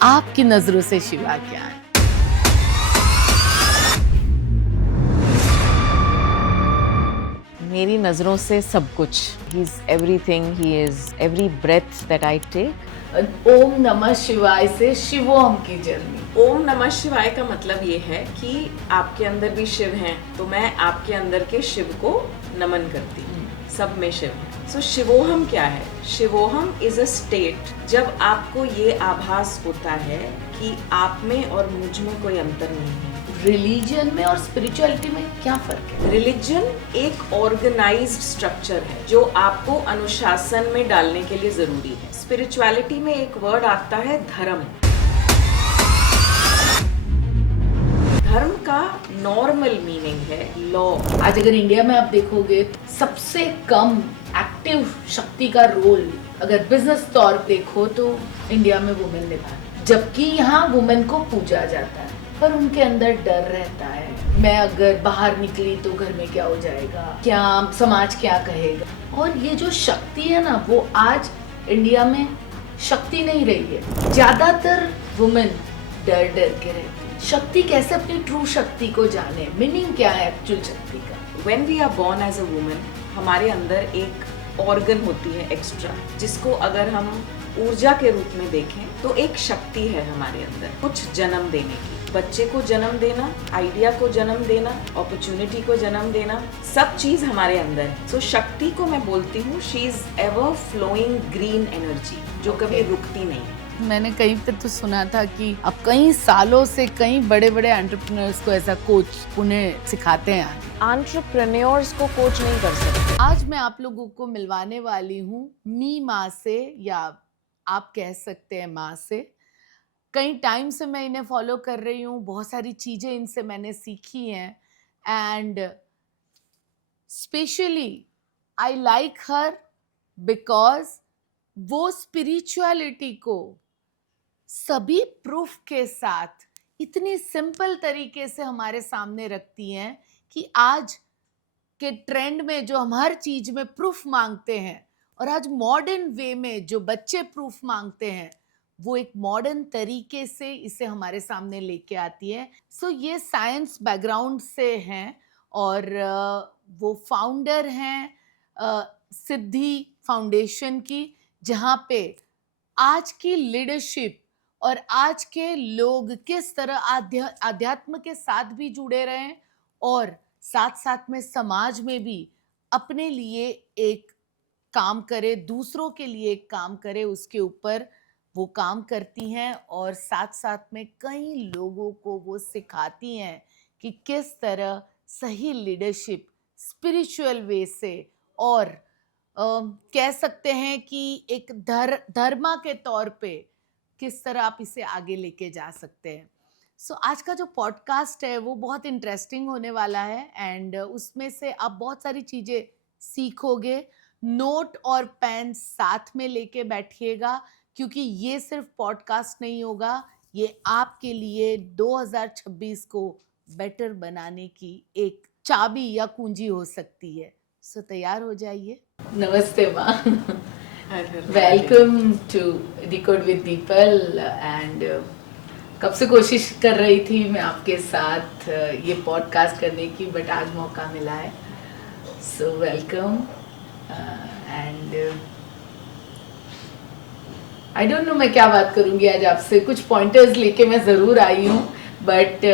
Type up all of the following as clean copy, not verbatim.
आपकी नजरों से शिवा क्या है? मेरी नजरों से सब कुछ. He is everything. He is every breath that I take. ओम नमः शिवाय से शिवोहम की जर्नी. ओम नमः शिवाय का मतलब ये है कि आपके अंदर भी शिव हैं, तो मैं आपके अंदर के शिव को नमन करती हूँ. सब में शिव है. सो शिवोहम क्या है? शिवोहम इज अ स्टेट जब आपको ये आभास होता है कि आप में और मुझ में कोई अंतर नहीं है. रिलीजन में और स्पिरिचुअलिटी में क्या फर्क है? रिलीजन एक ऑर्गेनाइज्ड स्ट्रक्चर है जो आपको अनुशासन में डालने के लिए जरूरी है. स्पिरिचुअलिटी में एक वर्ड आता है धर्म. धर्म का नॉर्मल मीनिंग है लॉ. आज अगर इंडिया में आप देखोगे सबसे कम एक्टिव शक्ति का रोल अगर बिजनेस तौर पे देखो तो इंडिया में वुमेन निभाती, जबकि यहाँ वुमेन को पूजा जाता है, पर उनके अंदर डर रहता है. मैं अगर बाहर निकली तो घर में क्या हो जाएगा, क्या समाज क्या कहेगा. और ये जो शक्ति है ना, वो आज इंडिया में शक्ति नहीं रही है. ज्यादातर वुमेन डर डर के रहती है. शक्ति कैसे अपनी ट्रू शक्ति को जाने, मीनिंग क्या है एक्चुअल शक्ति का? When we are born as a woman, हमारे अंदर एक ऑर्गन होती है एक्स्ट्रा, जिसको अगर हम ऊर्जा के रूप में देखें तो एक शक्ति है हमारे अंदर कुछ जन्म देने की. बच्चे को जन्म देना, आइडिया को जन्म देना, अपॉर्चुनिटी को जन्म देना, सब चीज हमारे अंदर है. सो शक्ति को मैं बोलती हूँ she is ever flowing green energy जो कभी रुकती नहीं है. मैंने कहीं पे तो सुना था कि अब कई सालों से कई बड़े बड़े एंटरप्रेन्योर्स को ऐसा कोच उन्हें सिखाते हैं. एंटरप्रेन्योर्स को कोच नहीं कर सकते. आज मैं आप लोगों को मिलवाने वाली हूँ मी माँ से, या आप कह सकते हैं माँ से. कई टाइम से मैं इन्हें फॉलो कर रही हूँ, बहुत सारी चीजें इनसे मैंने सीखी हैं, and specially I like her because वो स्पिरिचुअलिटी को सभी प्रूफ के साथ इतनी सिंपल तरीके से हमारे सामने रखती हैं कि आज के ट्रेंड में जो हम हर चीज में प्रूफ मांगते हैं, और आज मॉडर्न वे में जो बच्चे प्रूफ मांगते हैं, वो एक मॉडर्न तरीके से इसे हमारे सामने लेके आती है. सो ये साइंस बैकग्राउंड से हैं और वो फाउंडर हैं सिद्धि फाउंडेशन की, जहाँ पे आज की लीडरशिप और आज के लोग किस तरह आध्यात्म के साथ भी जुड़े रहें और साथ साथ में समाज में भी अपने लिए एक काम करे, दूसरों के लिए एक काम करे, उसके ऊपर वो काम करती हैं. और साथ साथ में कई लोगों को वो सिखाती हैं कि किस तरह सही लीडरशिप स्पिरिचुअल वे से और कह सकते हैं कि एक धर्मा के तौर पे किस तरह आप इसे आगे लेके जा सकते हैं. सो आज का जो पॉडकास्ट है वो बहुत इंटरेस्टिंग होने वाला है, एंड उसमें से आप बहुत सारी चीज़ें सीखोगे. नोट और पेन साथ में लेके बैठिएगा, क्योंकि ये सिर्फ पॉडकास्ट नहीं होगा, ये आपके लिए 2026 को बेटर बनाने की एक चाबी या कुंजी हो सकती है. सो तैयार हो जाइए. नमस्ते माँ. Welcome to decode with Deepal. And कब से कोशिश कर रही थी मैं आपके साथ ये पॉडकास्ट करने की, बट आज मौका मिला है. So welcome. And I don't know मैं क्या बात करूंगी आज आपसे. कुछ पॉइंटर्स लेके मैं ज़रूर आई हूँ, बट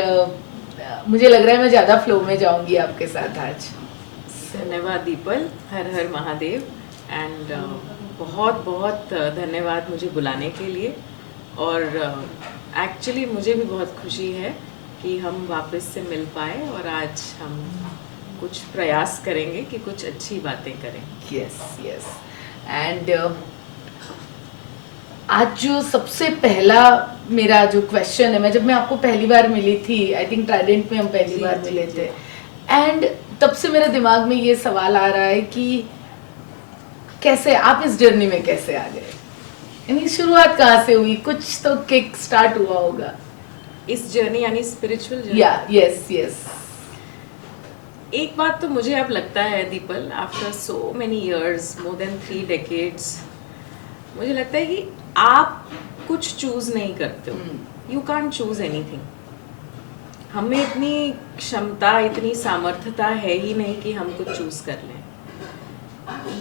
मुझे लग रहा है मैं ज़्यादा फ्लो में जाऊंगी आपके साथ आज. धन्यवाद the people. Her her Mahadev. And बहुत बहुत धन्यवाद मुझे बुलाने के लिए. और एक्चुअली मुझे भी बहुत खुशी है कि हम वापस से मिल पाए और आज हम कुछ प्रयास करेंगे कि कुछ अच्छी बातें करें. Yes yes. एंड आज जो सबसे पहला मेरा जो क्वेश्चन है, जब मैं आपको पहली बार मिली थी, आई थिंक ट्राइडेंट में हम पहली बार मिले थे, एंड तब से मेरे दिमाग में ये सवाल आ रहा है कि कैसे आप इस जर्नी में कैसे आ गए, यानी शुरुआत कहाँ से हुई? कुछ तो किक स्टार्ट हुआ होगा इस जर्नी, यानी स्पिरिचुअल जर्नी. या यस यस. एक बात तो मुझे अब लगता है the people, after so many years, more than 3 decades, मुझे लगता है कि आप कुछ चूज नहीं करते हो, यू कांट चूज एनीथिंग। हमें इतनी क्षमता, इतनी सामर्थ्यता है ही नहीं कि हम कुछ चूज कर लें।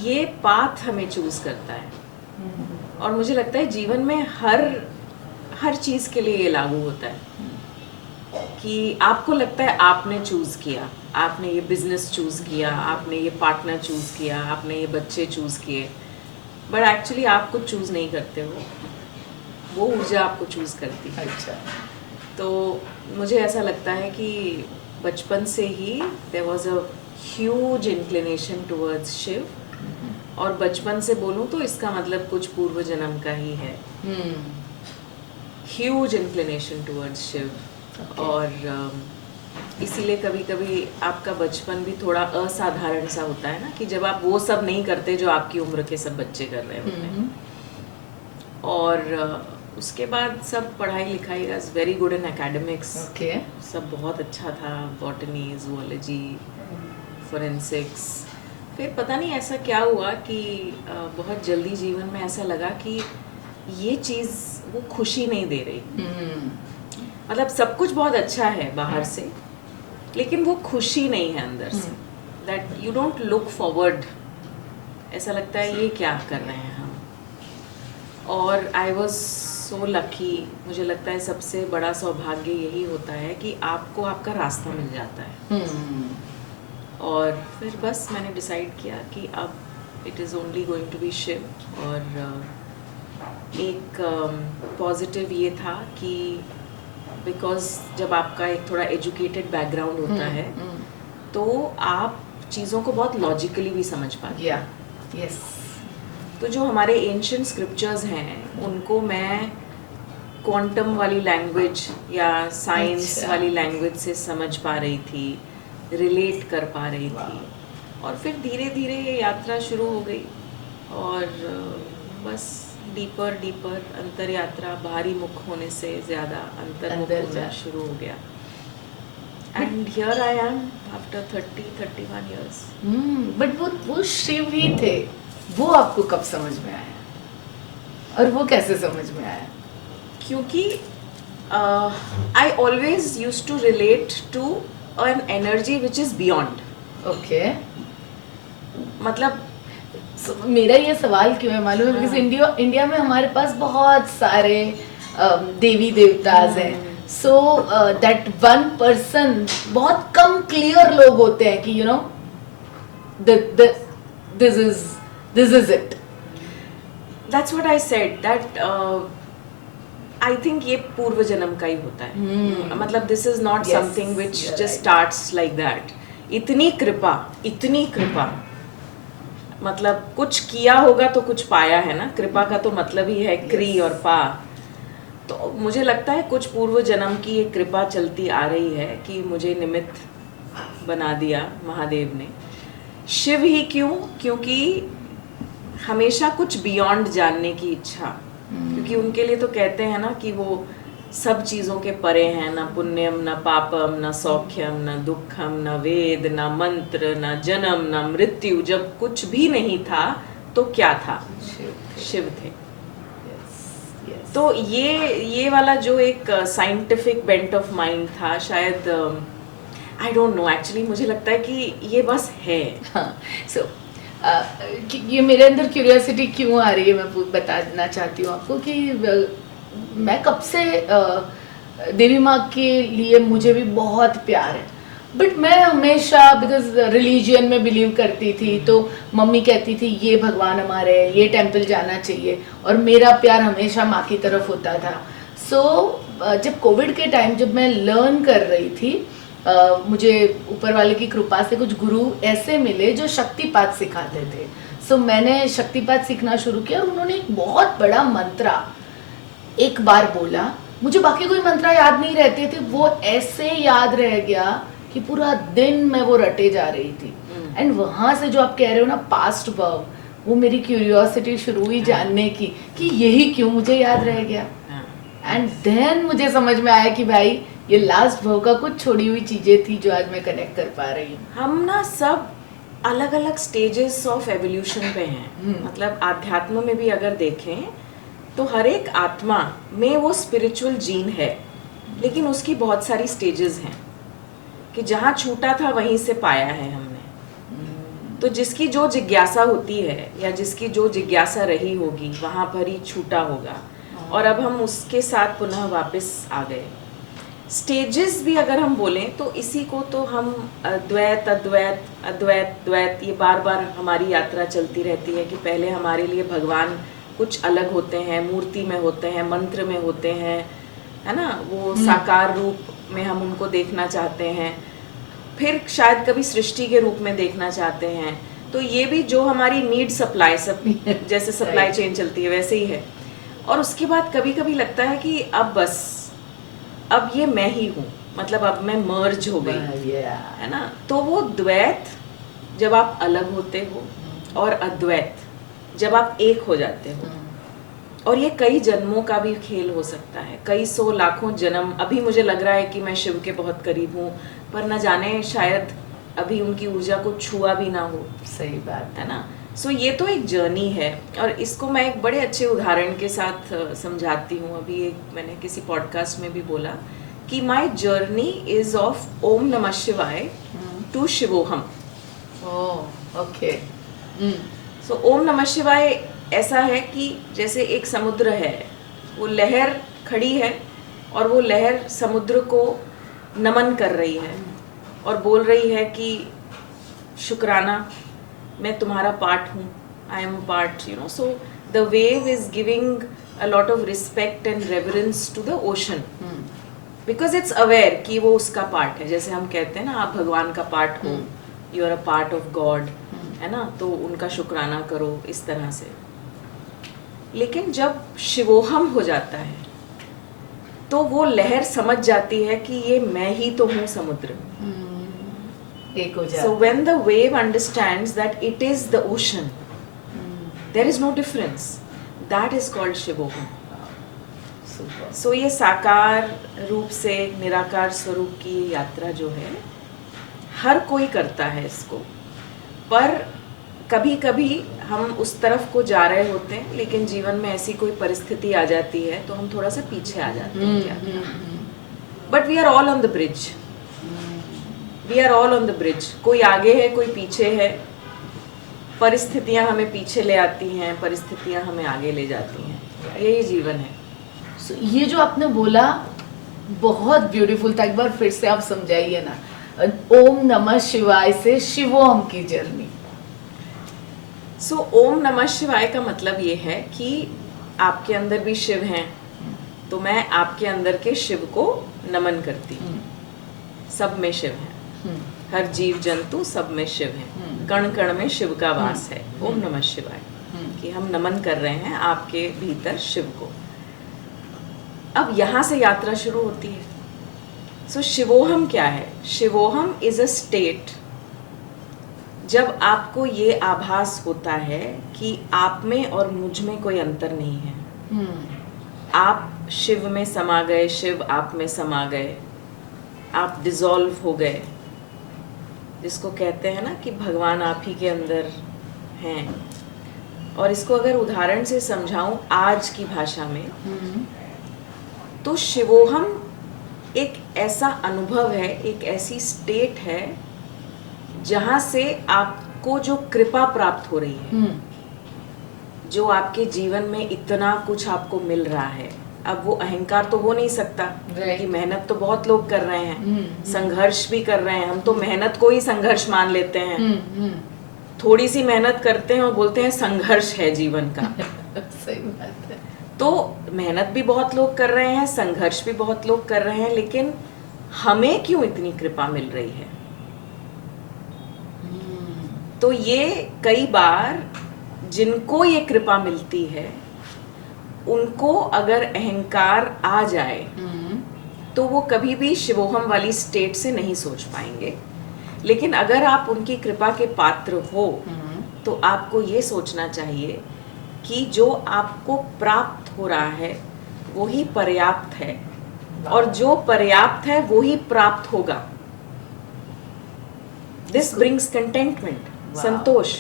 ये पाथ हमें चूज करता है। और मुझे लगता है जीवन में हर चीज के लिए ये लागू होता है कि आपको लगता है आपने चूज किया, आपने ये बिजनेस चूज किया, आपने ये पार्टनर चूज किया, आपने ये बच्चे चूज किए, बट एक्चुअली आप कुछ चूज नहीं करते हो, वो ऊर्जा आपको चूज करती है। अच्छा, तो मुझे ऐसा लगता है कि बचपन से ही there was a huge inclination towards Shiv. और बचपन से बोलूं तो इसका मतलब कुछ पूर्व जन्म का ही है। Huge inclination towards Shiv. और इसीलिए कभी कभी आपका बचपन भी थोड़ा असाधारण सा होता है ना, कि जब आप वो सब नहीं करते जो आपकी उम्र के सब बच्चे कर रहे होते हैं। और उसके बाद सब पढ़ाई लिखाई, was very good in academics. Okay, सब बहुत अच्छा था, बॉटनी, जूलॉजी, फोरेंसिक्स। फिर पता नहीं ऐसा क्या हुआ कि बहुत जल्दी जीवन में ऐसा लगा कि ये चीज़ वो खुशी नहीं दे रही। मतलब सब कुछ बहुत अच्छा है बाहर से, लेकिन वो खुशी नहीं है अंदर से। That you don't look forward. ऐसा लगता है ये क्या कर रहे हैं हम। और आई वॉज सो लकी। मुझे लगता है सबसे बड़ा सौभाग्य यही होता है कि आपको आपका रास्ता मिल जाता है। और फिर बस मैंने डिसाइड किया कि अब it is only going to be Shiv. और एक पॉजिटिव ये था कि बिकॉज जब आपका एक थोड़ा एजुकेटेड बैकग्राउंड होता है तो आप चीज़ों को बहुत लॉजिकली भी समझ पाते हैं। यस। तो जो हमारे एंशिएंट स्क्रिप्चर्स हैं उनको मैं क्वांटम वाली लैंग्वेज या साइंस अच्छा। वाली लैंग्वेज से समझ पा रही थी, रिलेट कर पा रही थी। और फिर धीरे धीरे ये यात्रा शुरू हो गई। और बस डीपर डीपर अंतर यात्रा, बाहरी मुख होने से ज़्यादा अंतर्मुख अंदर होना जा। शुरू हो गया। And here I am after 30-31 years। But वो शिव ही थे, वो आपको कब समझ में आया और वो कैसे समझ में आया? क्योंकि I always use to relate to an energy which is beyond. Okay, मतलब मेरा ये सवाल क्यों है मालूम है? बिकॉज इंडिया में हमारे पास बहुत सारे देवी देवताज हैं। सो दैट वन पर्सन, बहुत कम क्लियर लोग होते हैं कि you know this is it. That's what I said, that I think ये पूर्व जन्म का ही होता है। मतलब this is not Yes, something which you're just right. Starts like that. इतनी कृपा, मतलब कुछ किया होगा तो कुछ पाया है ना। कृपा का तो मतलब ही है क्री और पा। तो मुझे लगता है कुछ पूर्व जन्म की एक कृपा चलती आ रही है कि मुझे निमित्त बना दिया महादेव ने। शिव ही क्यों? क्योंकि हमेशा कुछ बियॉन्ड जानने की इच्छा। क्योंकि उनके लिए तो कहते हैं ना कि वो सब चीज़ों के परे हैं, ना पुण्यम न पापम न सौख्यम न दुखम न वेद न मंत्र न जन्म न मृत्यु। जब कुछ भी नहीं था तो क्या था? शिव थे। तो ये वाला जो एक साइंटिफिक बेंट ऑफ माइंड था, शायद आई डोंट नो एक्चुअली, मुझे लगता है कि ये बस है। सो ये मेरे अंदर क्यूरियोसिटी क्यों आ रही है, मैं बताना चाहती हूँ आपको कि मैं कब से देवी माँ के लिए मुझे भी बहुत प्यार है। बट मैं हमेशा बिकॉज रिलीजियन में बिलीव करती थी, तो मम्मी कहती थी ये भगवान हमारे, ये टेम्पल जाना चाहिए, और मेरा प्यार हमेशा माँ की तरफ होता था। सो जब कोविड के टाइम जब मैं लर्न कर रही थी, मुझे ऊपर वाले की कृपा से कुछ गुरु ऐसे मिले जो शक्तिपात सिखाते थे। सो मैंने शक्तिपात सीखना शुरू किया और उन्होंने एक बहुत बड़ा मंत्रा एक बार बोला। मुझे बाकी कोई मंत्रा याद नहीं रहते थे, वो ऐसे याद रह गया कि पूरा दिन मैं वो रटे जा रही थी। एंड वहाँ से जो आप कह रहे हो ना पास्ट भव, वो मेरी क्यूरियोसिटी शुरू हुई जानने की कि यही क्यों मुझे याद रह गया। एंड देन मुझे समझ में आया कि भाई ये लास्ट भव का कुछ छोड़ी हुई चीजें थी जो आज मैं कनेक्ट कर पा रही हूँ। हम ना सब अलग अलग स्टेजेस ऑफ एवोल्यूशन पे हैं। मतलब आध्यात्म में भी अगर देखें तो हर एक आत्मा में वो स्पिरिचुअल जीन है, लेकिन उसकी बहुत सारी स्टेजेस हैं कि जहाँ छूटा था वहीं से पाया है हमने। तो जिसकी जो जिज्ञासा होती है या जिसकी जो जिज्ञासा रही होगी वहाँ पर ही छूटा होगा, और अब हम उसके साथ पुनः वापस आ गए। स्टेजेस भी अगर हम बोलें तो इसी को तो हम द्वैत अद्वैत अद्वैत द्वैत, ये बार बार हमारी यात्रा चलती रहती है कि पहले हमारे लिए भगवान कुछ अलग होते हैं, मूर्ति में होते हैं, मंत्र में होते हैं, है ना, वो साकार रूप में हम उनको देखना चाहते हैं, फिर शायद कभी सृष्टि के रूप में देखना चाहते हैं। तो ये भी जो हमारी नीड सप्लाई, सब जैसे सप्लाई चेन चलती है वैसे ही है। और उसके बाद कभी कभी लगता है कि अब बस, अब ये मैं ही हूँ, मतलब अब मैं मर्ज हो गई, है ना। तो वो द्वैत जब आप अलग होते हो और अद्वैत जब आप एक हो जाते हो, और ये कई जन्मों का भी खेल हो सकता है, कई सौ लाखों जन्म। अभी मुझे लग रहा है कि मैं शिव के बहुत करीब हूँ, पर न जाने शायद अभी उनकी ऊर्जा को छुआ भी ना हो। सही बात है ना। सो ये तो एक जर्नी है, और इसको मैं एक बड़े अच्छे उदाहरण के साथ समझाती हूँ। अभी एक मैंने किसी पॉडकास्ट में भी बोला कि माई जर्नी इज ऑफ ओम नमः शिवाय टू शिवोहम। ओके। सो ओम नमः शिवाय ऐसा है कि जैसे एक समुद्र है, वो लहर खड़ी है और वो लहर समुद्र को नमन कर रही है और बोल रही है कि शुक्राना, मैं तुम्हारा पार्ट हूँ, I am a part, you know. So the wave is giving a lot of respect and reverence to the ocean, because it's aware कि वो उसका पार्ट है। जैसे हम कहते हैं ना, आप भगवान का पार्ट हो, you are a part of God, है ना, तो उनका शुक्राना करो इस तरह से। लेकिन जब शिवोहम हो जाता है तो वो लहर समझ जाती है कि ये मैं ही तो हूँ समुद्र। एक हो जाता So when the wave understands that it is the ocean, there is no difference. That is called शिवोहम। So ये साकार रूप से निराकार स्वरूप की यात्रा जो है, हर कोई करता है इसको, पर कभी कभी हम उस तरफ को जा रहे होते हैं, लेकिन जीवन में ऐसी कोई परिस्थिति आ जाती है तो हम थोड़ा सा पीछे आ जाते हैं। But we are all on the bridge, we are all on the bridge. कोई आगे है, कोई पीछे है, परिस्थितियां हमें पीछे ले आती हैं, परिस्थितियां हमें आगे ले जाती हैं, यही जीवन है। So, ये जो आपने बोला बहुत ब्यूटीफुल था, एक बार फिर से आप समझाइए ना। ओम नमः शिवाय से शिवोहम की जर्नी। सो ओम नमः शिवाय का मतलब ये है कि आपके अंदर भी शिव हैं, तो मैं आपके अंदर के शिव को नमन करती हूँ। सब में शिव है, हर जीव जंतु सब में शिव है, कण कण में शिव का वास है। ओम नमः शिवाय कि हम नमन कर रहे हैं आपके भीतर शिव को। अब यहाँ से यात्रा शुरू होती है। सो शिवोहम क्या है? शिवोहम इज अ स्टेट जब आपको ये आभास होता है कि आप में और मुझ में कोई अंतर नहीं है। आप शिव में समा गए, शिव आप में समा गए, आप डिसॉल्व हो गए, जिसको कहते हैं ना कि भगवान आप ही के अंदर हैं। और इसको अगर उदाहरण से समझाऊं आज की भाषा में, तो शिवोहम एक ऐसा अनुभव है, एक ऐसी स्टेट है जहाँ से आपको जो कृपा प्राप्त हो रही है, जो आपके जीवन में इतना कुछ आपको मिल रहा है। अब वो अहंकार तो हो नहीं सकता, क्योंकि मेहनत तो बहुत लोग कर रहे हैं, संघर्ष भी कर रहे हैं। हम तो मेहनत को ही संघर्ष मान लेते हैं, थोड़ी सी मेहनत करते हैं और बोलते हैं संघर्ष है जीवन का। सही बात है। तो मेहनत भी बहुत लोग कर रहे हैं, संघर्ष भी बहुत लोग कर रहे हैं, लेकिन हमें क्यों इतनी कृपा मिल रही है? तो ये कई बार जिनको ये कृपा मिलती है, उनको अगर अहंकार आ जाए तो वो कभी भी शिवोहम वाली स्टेट से नहीं सोच पाएंगे। लेकिन अगर आप उनकी कृपा के पात्र हो तो आपको ये सोचना चाहिए कि जो आपको प्राप्त हो रहा है वो ही पर्याप्त है, और जो पर्याप्त है वो ही प्राप्त होगा। दिस ब्रिंग्स कंटेंटमेंट, संतोष।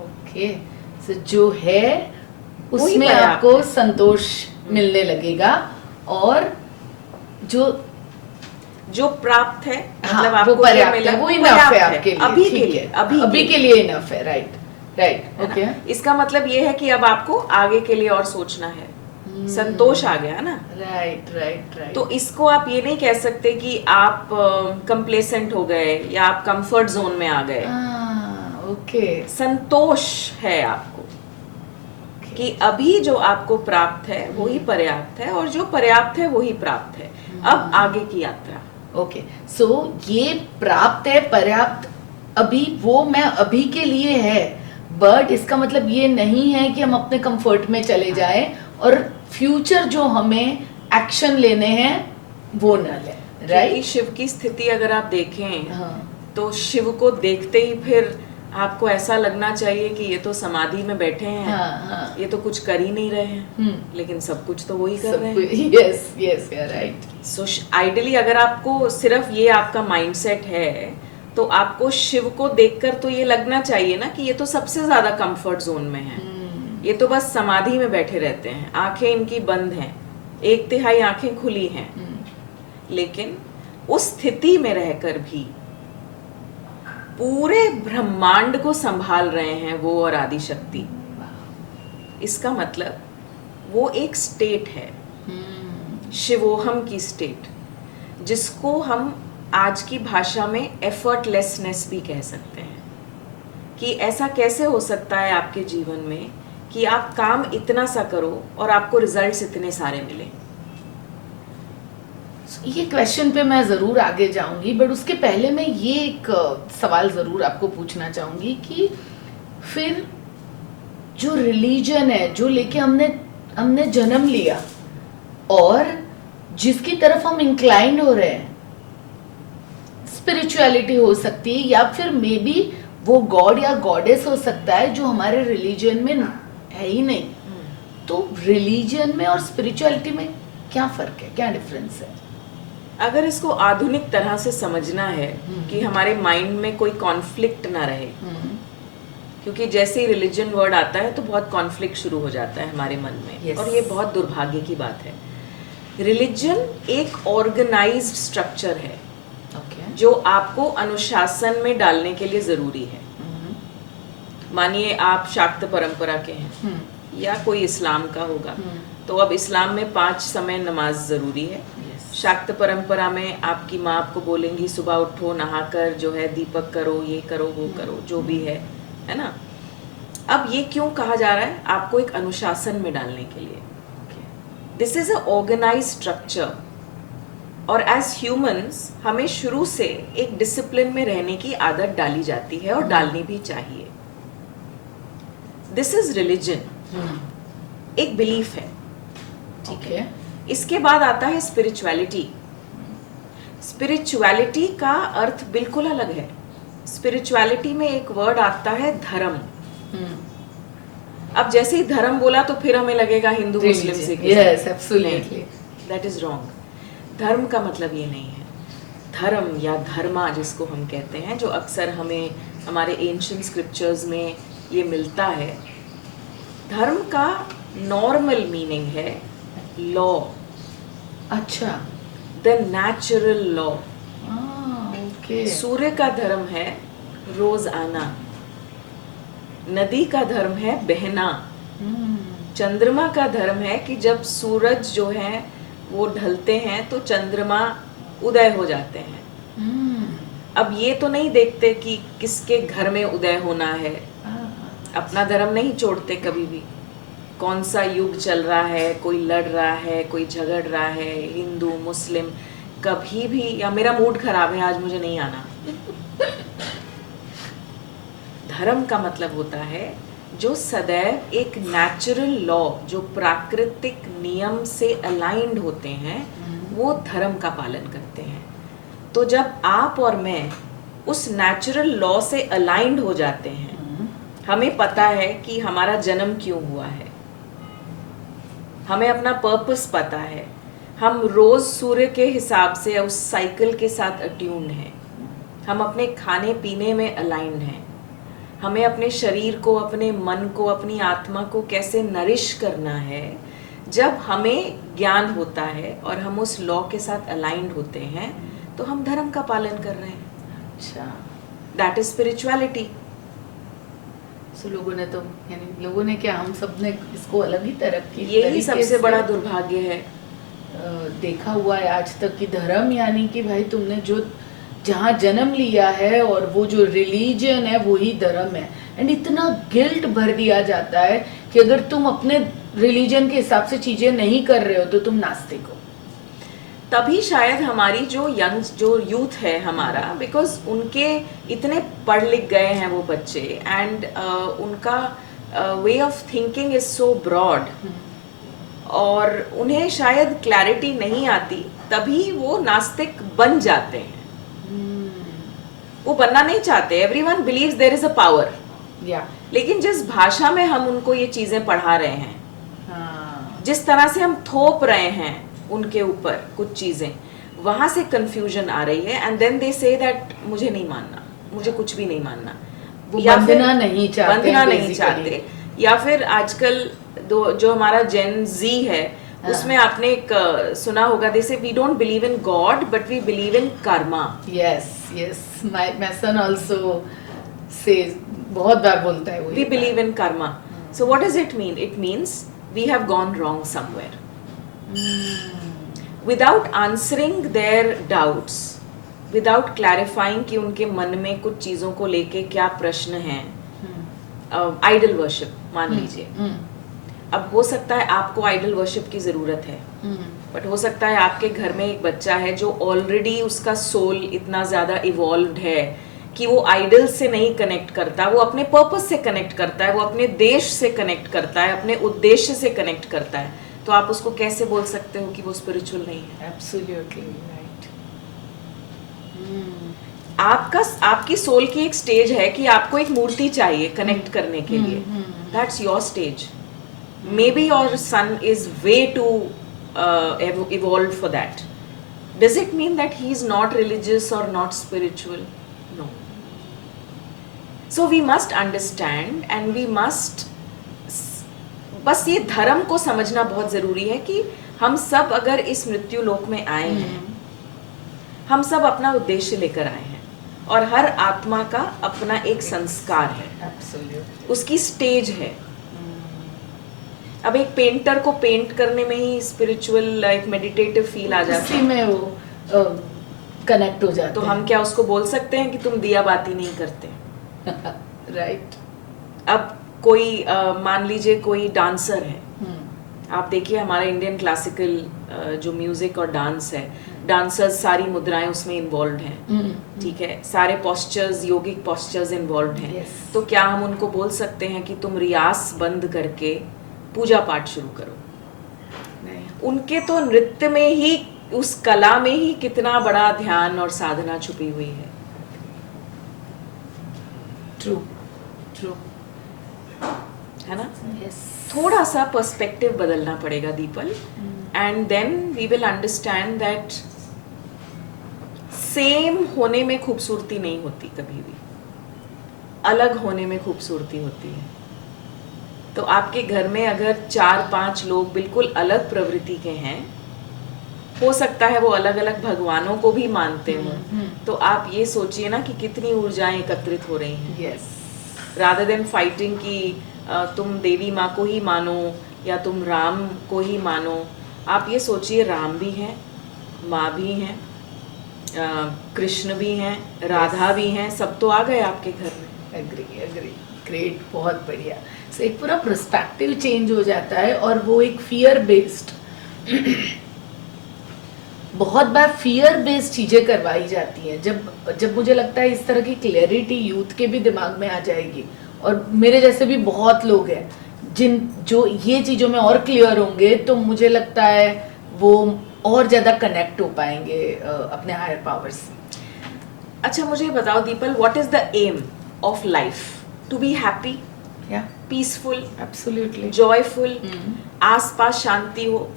ओके, सो जो है वही उसमें पर्याप्त आपको है। संतोष मिलने लगेगा, और जो प्राप्त है, हाँ, मतलब वो आपको जो पर्याप्त मिला है, वो वो इनफ पर्याप्त है आपके लिए, अभी ठीक के लिए, है, अभी अभी के लिए इनफ है, राइट राइट, है ना? ओके। इसका मतलब ये है कि अब आपको आगे के लिए और सोचना है, संतोष आ गया ना। Right right right. तो इसको आप ये नहीं कह सकते कि आप कंप्लेसेंट हो गए या आप कंफर्ट जोन में आ गए। ओके, संतोष है आपको कि अभी जो आपको प्राप्त है वही पर्याप्त है, और जो पर्याप्त है वही प्राप्त है। अब आगे की यात्रा। ओके, सो ये प्राप्त है, पर्याप्त, अभी वो मैं अभी के लिए है, बट इसका मतलब ये नहीं है कि हम अपने कंफर्ट में चले जाएं और फ्यूचर जो हमें एक्शन लेने हैं वो न लें, क्योंकि राइट? शिव की स्थिति अगर आप देखें हाँ तो शिव को देखते ही फिर आपको ऐसा लगना चाहिए कि ये तो समाधि में बैठे हैं, हाँ हाँ, ये तो कुछ कर ही नहीं रहे हैं, लेकिन सब कुछ तो वही कर रहे हैं। Yes yes, right. So ideally अगर आपको सिर्फ ये आपका माइंडसेट है तो आपको शिव को देखकर तो ये लगना चाहिए ना कि ये तो सबसे ज्यादा कंफर्ट जोन में है, ये तो बस समाधि में बैठे रहते हैं, आंखें इनकी बंद हैं, 1/3 आंखें खुली हैं, लेकिन उस स्थिति में रहकर भी पूरे ब्रह्मांड को संभाल रहे हैं वो और आदि शक्ति। इसका मतलब वो एक स्टेट है, शिवोहम की स्टेट, जिसको हम आज की भाषा में एफर्टलेसनेस भी कह सकते हैं। कि ऐसा कैसे हो सकता है आपके जीवन में कि आप काम इतना सा करो और आपको रिजल्ट्स इतने सारे मिले। ये क्वेश्चन पे मैं ज़रूर आगे जाऊंगी, बट उसके पहले मैं ये एक सवाल ज़रूर आपको पूछना चाहूंगी कि फिर जो रिलीजन है, जो लेके हमने जन्म लिया और जिसकी तरफ हम इंक्लाइंड हो रहे हैं, स्पिरिचुअलिटी हो सकती है या फिर मे बी वो गॉड या गॉडेस हो सकता है जो हमारे रिलीजन में है ही नहीं। तो रिलीजन में और स्पिरिचुअलिटी में क्या फ़र्क है, क्या डिफरेंस है? अगर इसको आधुनिक तरह से समझना है कि हमारे माइंड में कोई कॉन्फ्लिक्ट ना रहे, क्योंकि जैसे ही रिलीजन वर्ड आता है तो बहुत कॉन्फ्लिक्ट शुरू हो जाता है हमारे मन में। Yes. और ये बहुत दुर्भाग्य की बात है। रिलीजन एक ऑर्गेनाइज्ड स्ट्रक्चर है Okay. जो आपको अनुशासन में डालने के लिए जरूरी है। मानिए आप शाक्त परंपरा के हैं या कोई इस्लाम का होगा, तो अब इस्लाम में 5 समय नमाज जरूरी है। शाक्त परंपरा में आपकी माँ आपको बोलेंगी सुबह उठो, नहाकर जो है दीपक करो, ये करो, वो करो, जो भी है ना। अब ये क्यों कहा जा रहा है? आपको एक अनुशासन में डालने के लिए। This is a organized structure, और एज ह्यूमंस हमें शुरू से एक डिसिप्लिन में रहने की आदत डाली जाती है और डालनी भी चाहिए। दिस इज रिलीजन, एक बिलीफ है, ठीक है। इसके बाद आता है स्पिरिचुअलिटी। स्पिरिचुअलिटी का अर्थ बिल्कुल अलग है। स्पिरिचुअलिटी में एक वर्ड आता है धर्म। अब जैसे ही धर्म बोला तो फिर हमें लगेगा Hindu Muslim Sikh. Yes, absolutely, that is wrong. धर्म का मतलब ये नहीं है। धर्म या धर्मा जिसको हम कहते हैं, जो अक्सर हमें हमारे एंशिएंट स्क्रिप्चर्स में ये मिलता है, धर्म का नॉर्मल मीनिंग है लॉ। अच्छा, द नेचुरल लॉ। ओके। सूर्य का धर्म है रोज आना, नदी का धर्म है बहना, चंद्रमा का धर्म है कि जब सूरज जो है वो ढलते हैं तो चंद्रमा उदय हो जाते हैं। अब ये तो नहीं देखते कि किसके घर में उदय होना है, अपना धर्म नहीं छोड़ते कभी भी। कौन सा युग चल रहा है, कोई लड़ रहा है, कोई झगड़ रहा है, हिंदू मुस्लिम, कभी भी, या मेरा मूड खराब है आज मुझे नहीं आना। धर्म का मतलब होता है जो सदैव एक नेचुरल लॉ, जो प्राकृतिक नियम से अलाइंड होते हैं, वो धर्म का पालन करते हैं। तो जब आप और मैं उस नेचुरल लॉ से अलाइंड हो जाते हैं, हमें पता है कि हमारा जन्म क्यों हुआ है, हमें अपना पर्पस पता है, हम रोज सूर्य के हिसाब से उस साइकिल के साथ अट्यून्ड हैं, हम अपने खाने पीने में अलाइंड हैं, हमें अपने शरीर को, अपने मन को, अपनी आत्मा को कैसे नरिश करना है, जब हमें ज्ञान होता है और हम उस लॉ के साथ अलाइंड होते हैं, तो हम धर्म का पालन कर रहे हैं. अच्छा, दैट इज स्पिरिचुअलिटी. सो लोगों ने तो, यानी लोगों ने क्या, हम सब ने इसको अलग ही यही तरीके सबसे से, बड़ा दुर्भाग्य है. देखा हुआ है आज तक कि धर्म यानी कि भाई तुमने जो जहाँ जन्म लिया है और वो जो रिलीजन है वही धर्म है. एंड इतना गिल्ट भर दिया जाता है कि अगर तुम अपने रिलीजन के हिसाब से चीजें नहीं कर रहे हो तो तुम नास्तिक हो. तभी शायद हमारी जो यूथ है हमारा, बिकॉज उनके इतने पढ़ लिख गए हैं वो बच्चे, एंड उनका way of thinking is so broad, और उन्हें शायद क्लैरिटी नहीं आती, तभी वो नास्तिक बन जाते हैं. वो बनना नहीं चाहते. Everyone believes there is a power, लेकिन जिस भाषा में हम उनको ये चीजें पढ़ा रहे हैं, जिस तरह से हम थोप रहे हैं उनके ऊपर कुछ चीजें, वहां से कंफ्यूजन आ रही है. And then they say that मुझे नहीं मानना, मुझे कुछ भी नहीं मानना, या बंधना नहीं चाहते. या फिर आजकल जो हमारा जेन जी है, उसमें आपने एक सुना होगा, they say we don't believe in God but we believe in karma. Yes, my son also says, बहुत बार बोलता है वो, we believe in karma. So what does it mean? It means we have gone wrong somewhere. Without answering their doubts, without clarifying कि उनके मन में कुछ चीजों को लेके क्या प्रश्न हैं. आइडल वर्शिप मान लीजिए. अब हो सकता है आपको आइडल वर्शिप की जरूरत है, बट हो सकता है आपके घर में एक बच्चा है जो ऑलरेडी उसका सोल इतना ज्यादा इवॉल्व्ड है कि वो आइडल से नहीं कनेक्ट करता, वो अपने पर्पस से कनेक्ट करता है, वो अपने देश से कनेक्ट करता है, अपने उद्देश्य से कनेक्ट करता है. तो आप उसको कैसे बोल सकते हो कि वो स्पिरिचुअल नहीं है? Absolutely right. आपकी सोल की एक स्टेज है कि आपको एक मूर्ति चाहिए कनेक्ट करने के लिए. That's your stage. Maybe your son is way to evolve for that. Does it mean that he is not religious और not spiritual? No. So we must understand and we must, बस ये धर्म को समझना बहुत जरूरी है कि हम सब अगर इस मृत्यु लोक में आए हैं, हम सब अपना उद्देश्य लेकर आए हैं, और हर आत्मा का अपना एक संस्कार है. Absolutely. उसकी स्टेज है. अब एक पेंटर को पेंट करने में ही स्पिरिचुअल, एक मेडिटेटिव फील आ जाता है, में वो कनेक्ट हो जाता तो हम क्या उसको बोल सकते हैं कि तुम दिया बाती नहीं करते? राइट. अब कोई मान लीजिए कोई डांसर है, आप देखिए हमारा इंडियन क्लासिकल जो म्यूजिक और डांस है, डांसर्स सारी मुद्राएं उसमें इन्वॉल्व हैं. ठीक है, सारे पोस्चर्स, योगिक पोस्चर्स इन्वॉल्व हैं. तो क्या हम उनको बोल सकते हैं कि तुम रियास बंद करके पूजा पाठ शुरू करो? नहीं. उनके तो नृत्य में ही, उस कला में ही कितना बड़ा ध्यान और साधना छुपी हुई है. ट्रू है ना? Yes. थोड़ा सा पर्सपेक्टिव बदलना पड़ेगा Deepal, and then we will understand that same होने में खूबसूरती नहीं होती, कभी भी अलग होने में खूबसूरती होती है. तो आपके घर में अगर 4-5 लोग बिल्कुल अलग प्रवृत्ति के हैं, हो सकता है वो अलग अलग भगवानों को भी मानते हों, तो आप ये सोचिए ना कि कितनी ऊर्जाएं एकत्रित हो रही हैं. Yes. रादर देन फाइटिंग कि तुम देवी माँ को ही मानो या तुम राम को ही मानो. आप ये सोचिए, राम भी हैं, माँ भी हैं, कृष्ण भी हैं, राधा भी हैं, सब तो आ गए आपके घर में. एग्री. ग्रेट, बहुत बढ़िया. सो एक पूरा पर्सपेक्टिव चेंज हो जाता है, और वो एक फियर बेस्ड बहुत बार फियर बेस्ड चीजें करवाई जाती हैं. जब मुझे लगता है इस तरह की क्लैरिटी यूथ के भी दिमाग में आ जाएगी, और मेरे जैसे भी बहुत लोग हैं जो ये चीजों में और क्लियर होंगे, तो मुझे लगता है वो और ज्यादा कनेक्ट हो पाएंगे अपने हायर पावर से. अच्छा, मुझे बताओ Deepal, what is the aim of life? To be happy, peaceful, absolutely joyful, आसपास शांति हो,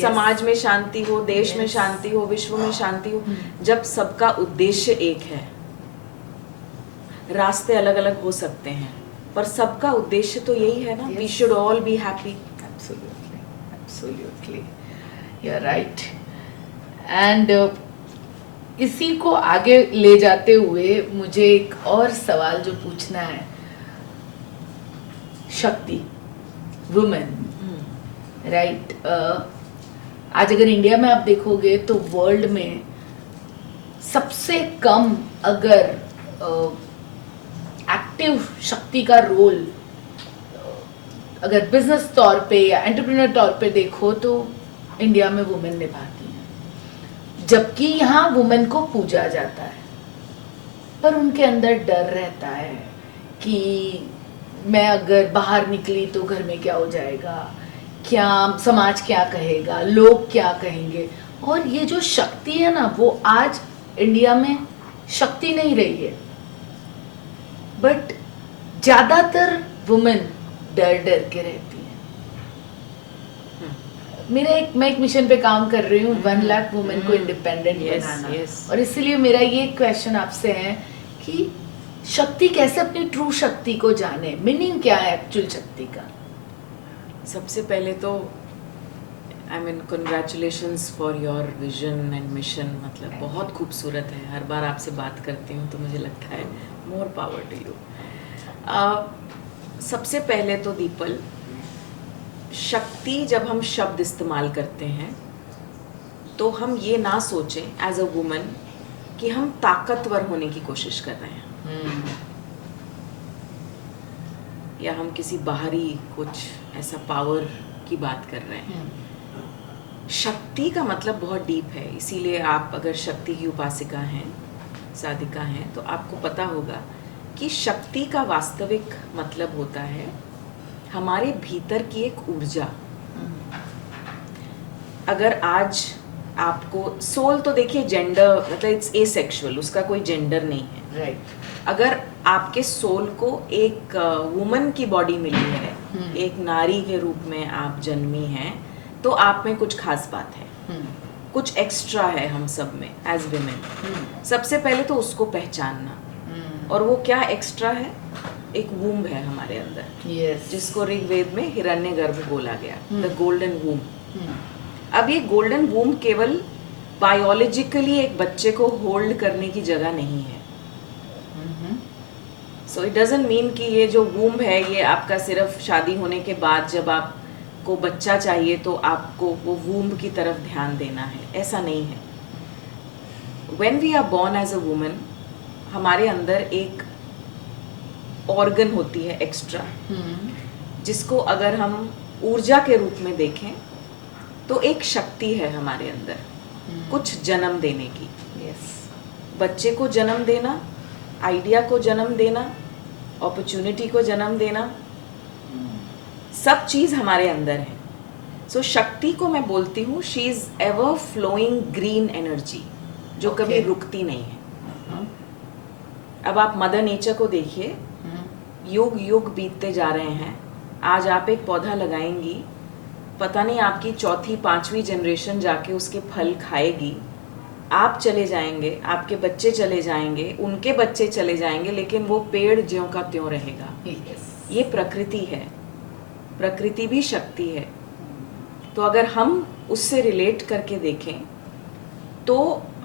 समाज में शांति हो, देश में शांति हो, विश्व में शांति हो, जब सबका उद्देश्य एक है. रास्ते अलग अलग हो सकते हैं, पर सबका उद्देश्य तो यही है ना, we Yes. Should all be happy. Absolutely, absolutely. You're right. And इसी को आगे ले जाते हुए मुझे एक और सवाल जो पूछना है, शक्ति, वुमेन, राइट. आज अगर इंडिया में आप देखोगे तो वर्ल्ड में सबसे कम अगर एक्टिव शक्ति का रोल अगर बिजनेस तौर पे या एंटरप्रेन्योर तौर पे देखो तो इंडिया में वुमेन निभाती हैं, जबकि यहाँ वुमेन को पूजा जाता है, पर उनके अंदर डर रहता है कि मैं अगर बाहर निकली तो घर में क्या हो जाएगा, क्या समाज क्या कहेगा, लोग क्या कहेंगे. और ये जो शक्ति है ना, वो आज इंडिया में शक्ति नहीं रही है, बट ज्यादातर वुमेन डर डर के रहती हैं. मैं एक मिशन पे काम कर रही हूँ, 1 लाख वुमेन को इंडिपेंडेंट Yes, बनाना. yes. और इसीलिए मेरा ये क्वेश्चन आपसे है कि शक्ति कैसे अपनी ट्रू शक्ति को जाने, मीनिंग क्या है एक्चुअल शक्ति का. सबसे पहले तो I mean congratulations for your vision and mission. मतलब बहुत खूबसूरत है. हर बार आपसे बात करती हूँ तो मुझे लगता है मोर पावर टू यू. सबसे पहले तो दीपल, शक्ति जब हम शब्द इस्तेमाल करते हैं तो हम ये ना सोचें एज अ वुमन कि हम ताकतवर होने की कोशिश कर रहे हैं या हम किसी बाहरी कुछ ऐसा पावर की बात कर रहे हैं. शक्ति का मतलब बहुत डीप है. इसीलिए आप अगर शक्ति की उपासिका हैं, साधिका हैं, तो आपको पता होगा कि शक्ति का वास्तविक मतलब होता है हमारे भीतर की एक ऊर्जा. अगर आज आपको सोल, तो देखिए जेंडर मतलब इट्स एसेक्सुअल, उसका कोई जेंडर नहीं है, राइट. अगर आपके सोल को एक वुमन की बॉडी मिली है, एक नारी के रूप में आप जन्मी हैं, तो आप में कुछ खास बात है, कुछ एक्स्ट्रा है हम सब में एज विमेन. सबसे पहले तो उसको पहचानना. और वो क्या एक्स्ट्रा है? एक वूम्ब है हमारे अंदर, Yes. जिसको ऋग्वेद में हिरण्यगर्भ बोला गया, द गोल्डन वूम्ब. अब ये गोल्डन वूम्ब केवल बायोलॉजिकली एक बच्चे को होल्ड करने की जगह नहीं है. सो इट डजंट मीन कि ये जो वूम्ब है ये आपका सिर्फ शादी होने के बाद जब आपको बच्चा चाहिए तो आपको वो वूम्ब की तरफ ध्यान देना है. ऐसा नहीं है. When we are born as a woman, हमारे अंदर एक ऑर्गन होती है एक्स्ट्रा, जिसको अगर हम ऊर्जा के रूप में देखें तो एक शक्ति है हमारे अंदर, कुछ जन्म देने की. Yes. बच्चे को जन्म देना, आइडिया को जन्म देना, अपॉर्चुनिटी को जन्म देना, सब चीज़ हमारे अंदर है. सो शक्ति को मैं बोलती हूँ she is ever flowing green energy, जो कभी रुकती नहीं है. अब आप मदर नेचर को देखिए, युग युग बीतते जा रहे हैं. आज आप एक पौधा लगाएंगी, पता नहीं आपकी चौथी 5वीं जनरेशन जाके उसके फल खाएगी. आप चले जाएंगे, आपके बच्चे चले जाएंगे, उनके बच्चे चले जाएंगे, लेकिन वो पेड़ ज्यों का त्यों रहेगा. Yes. ये प्रकृति है. प्रकृति भी शक्ति है. तो अगर हम उससे रिलेट करके देखें तो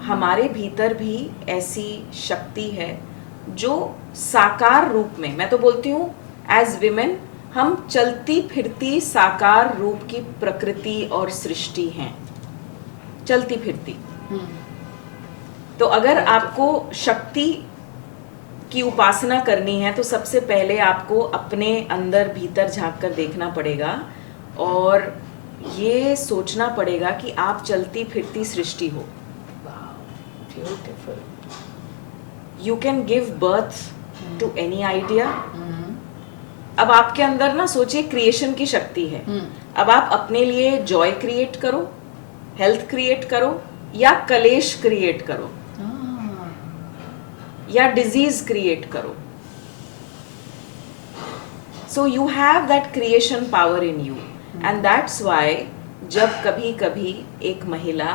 हमारे भीतर भी ऐसी शक्ति है जो साकार रूप में, मैं तो बोलती हूँ एज विमेन हम चलती फिरती साकार रूप की प्रकृति और सृष्टि हैं, चलती फिरती. तो अगर आपको शक्ति की उपासना करनी है तो सबसे पहले आपको अपने अंदर भीतर झांक कर देखना पड़ेगा और ये सोचना पड़ेगा कि आप चलती फिरती सृष्टि हो. Beautiful. You can give birth to any idea. अब आपके अंदर ना सोचिए क्रिएशन की शक्ति है. अब आप अपने लिए जॉय क्रिएट करो, हेल्थ क्रिएट करो, या कलेश क्रिएट करो, या डिजीज क्रिएट करो. So you have that creation power in you, and that's why जब कभी कभी एक महिला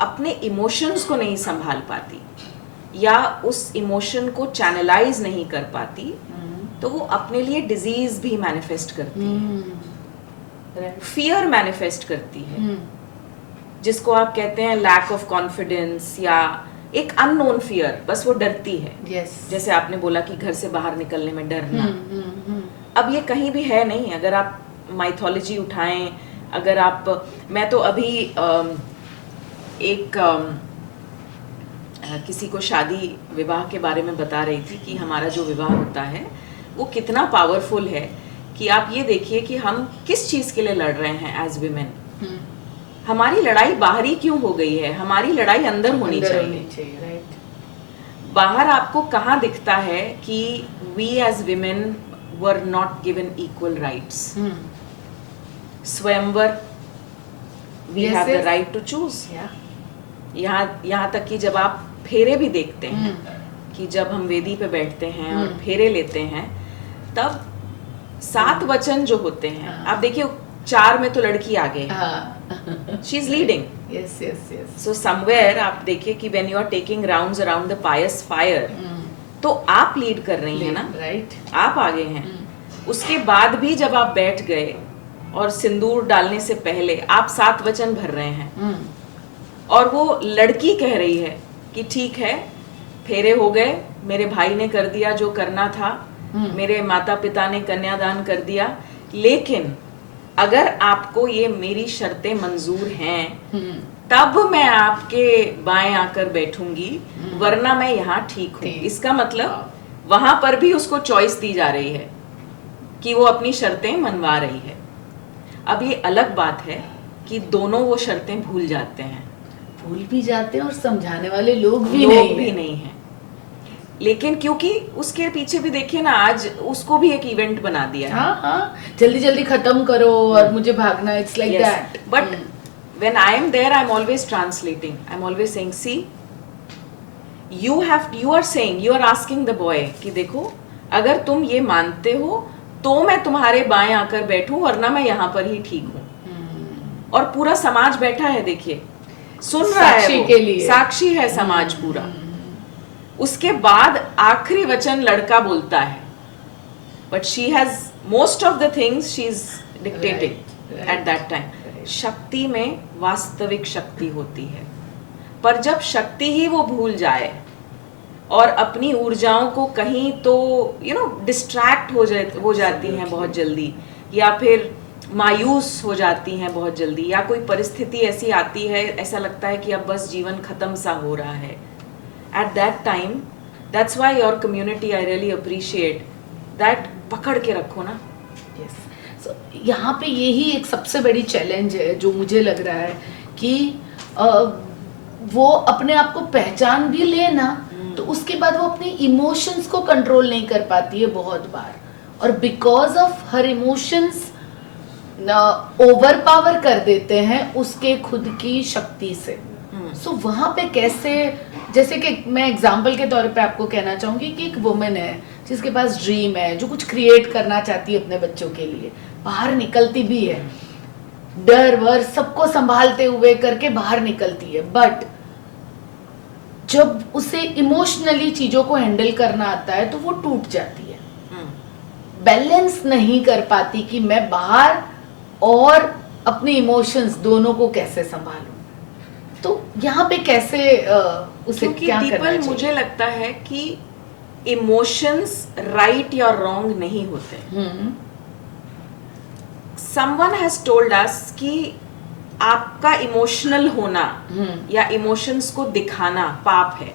अपने इमोशंस को नहीं संभाल पाती या उस इमोशन को चैनलाइज नहीं कर पाती, तो वो अपने लिए डिजीज भी मैनिफेस्ट करती है, फियर मैनिफेस्ट करती है, जिसको आप कहते हैं लैक ऑफ कॉन्फिडेंस या एक अननोन फियर, बस वो डरती है। जैसे आपने बोला कि घर से बाहर निकलने में डरना, अब ये कहीं भी है नहीं। अगर आप माइथोलॉजी उठाएं, अगर आप, मैं तो अभी किसी को शादी विवाह के बारे में बता रही थी कि हमारा जो विवाह होता है वो कितना पावरफुल है, कि आप ये देखिए कि हम किस चीज के लिए लड़ रहे हैं एज विमेन। हमारी लड़ाई बाहरी क्यों हो गई है, हमारी लड़ाई अंदर होनी चाहिए। बाहर आपको कहाँ दिखता है कि we as women were not given equal rights. स्वयंवर, we have the right to choose. यहाँ तक कि जब आप फेरे भी देखते हैं, कि जब हम वेदी पे बैठते हैं और फेरे लेते हैं, तब 7 वचन जो होते हैं, आप देखिए 4 में तो लड़की आगे, she is leading. So somewhere आप देखिए कि when you are taking rounds around the pious fire, तो आप लीड कर रही हैं ना, आप आगे हैं। उसके बाद भी जब आप बैठ गए और सिंदूर डालने से पहले आप 7 वचन भर रहे हैं, और वो लड़की कह रही है कि ठीक है, फेरे हो गए, मेरे भाई ने कर दिया जो करना था, मेरे माता पिता ने कन्यादान कर दिया, लेकिन अगर आपको ये मेरी शर्तें मंजूर हैं, तब मैं आपके बाएं आकर बैठूंगी, वरना मैं यहाँ ठीक हूँ। इसका मतलब वहां पर भी उसको चॉइस दी जा रही है कि वो अपनी शर्तें मनवा रही है। अब ये अलग बात है कि दोनों वो शर्तें भूल जाते हैं, भूल भी जाते हैं और समझाने वाले लोग भी नहीं हैं। लेकिन क्योंकि उसके पीछे भी देखिए ना, आज उसको भी एक इवेंट बना दिया है। हाँ, जल्दी जल्दी खत्म करो और मुझे भागना, it's like that. But when I am there, I am always translating. I am always saying, see, you are saying, you are asking the boy कि देखो, अगर तुम ये मानते हो तो मैं तुम्हारे बाएं आकर बैठूं, वरना मैं यहाँ पर ही ठीक हूँ। और पूरा समाज बैठा है, देखिए, सुन रहा है, साक्षी के लिए, साक्षी है समाज पूरा। उसके बाद आखिरी वचन लड़का बोलता है, but she has most of the things she is dictating at that time. शक्ति में वास्तविक शक्ति होती है, पर जब शक्ति ही वो भूल जाए और अपनी ऊर्जाओं को कहीं तो डिस्ट्रैक्ट हो जाती हैं बहुत जल्दी, या फिर मायूस हो जाती हैं बहुत जल्दी, या कोई परिस्थिति ऐसी आती है, ऐसा लगता है कि अब बस जीवन खत्म सा हो रहा है। At that time, that's why your community, I really appreciate that, पकड़ के रखो ना। Yes. So, यहाँ पे यही एक सबसे बड़ी चैलेंज है जो मुझे लग रहा है कि वो अपने आप को पहचान भी ले ना, तो उसके बाद वो अपने इमोशंस को कंट्रोल नहीं कर पाती है बहुत बार, और because of her emotions over power कर देते हैं उसके खुद की शक्ति से। सो वहाँ पे कैसे, जैसे कि मैं एग्जाम्पल के तौर पे आपको कहना चाहूंगी कि एक वुमेन है जिसके पास ड्रीम है, जो कुछ क्रिएट करना चाहती है अपने बच्चों के लिए, बाहर निकलती भी है, डर वर सबको संभालते हुए करके बाहर निकलती है, बट जब उसे इमोशनली चीजों को हैंडल करना आता है तो वो टूट जाती है, बैलेंस नहीं कर पाती कि मैं बाहर और अपने इमोशंस दोनों को कैसे संभालूं। तो यहाँ पे कैसे उसे क्या करना चाहिए? मुझे लगता है कि इमोशंस राइट या रॉन्ग नहीं होते। समवन हैज टोल्ड अस कि आपका इमोशनल होना या इमोशंस को दिखाना पाप है,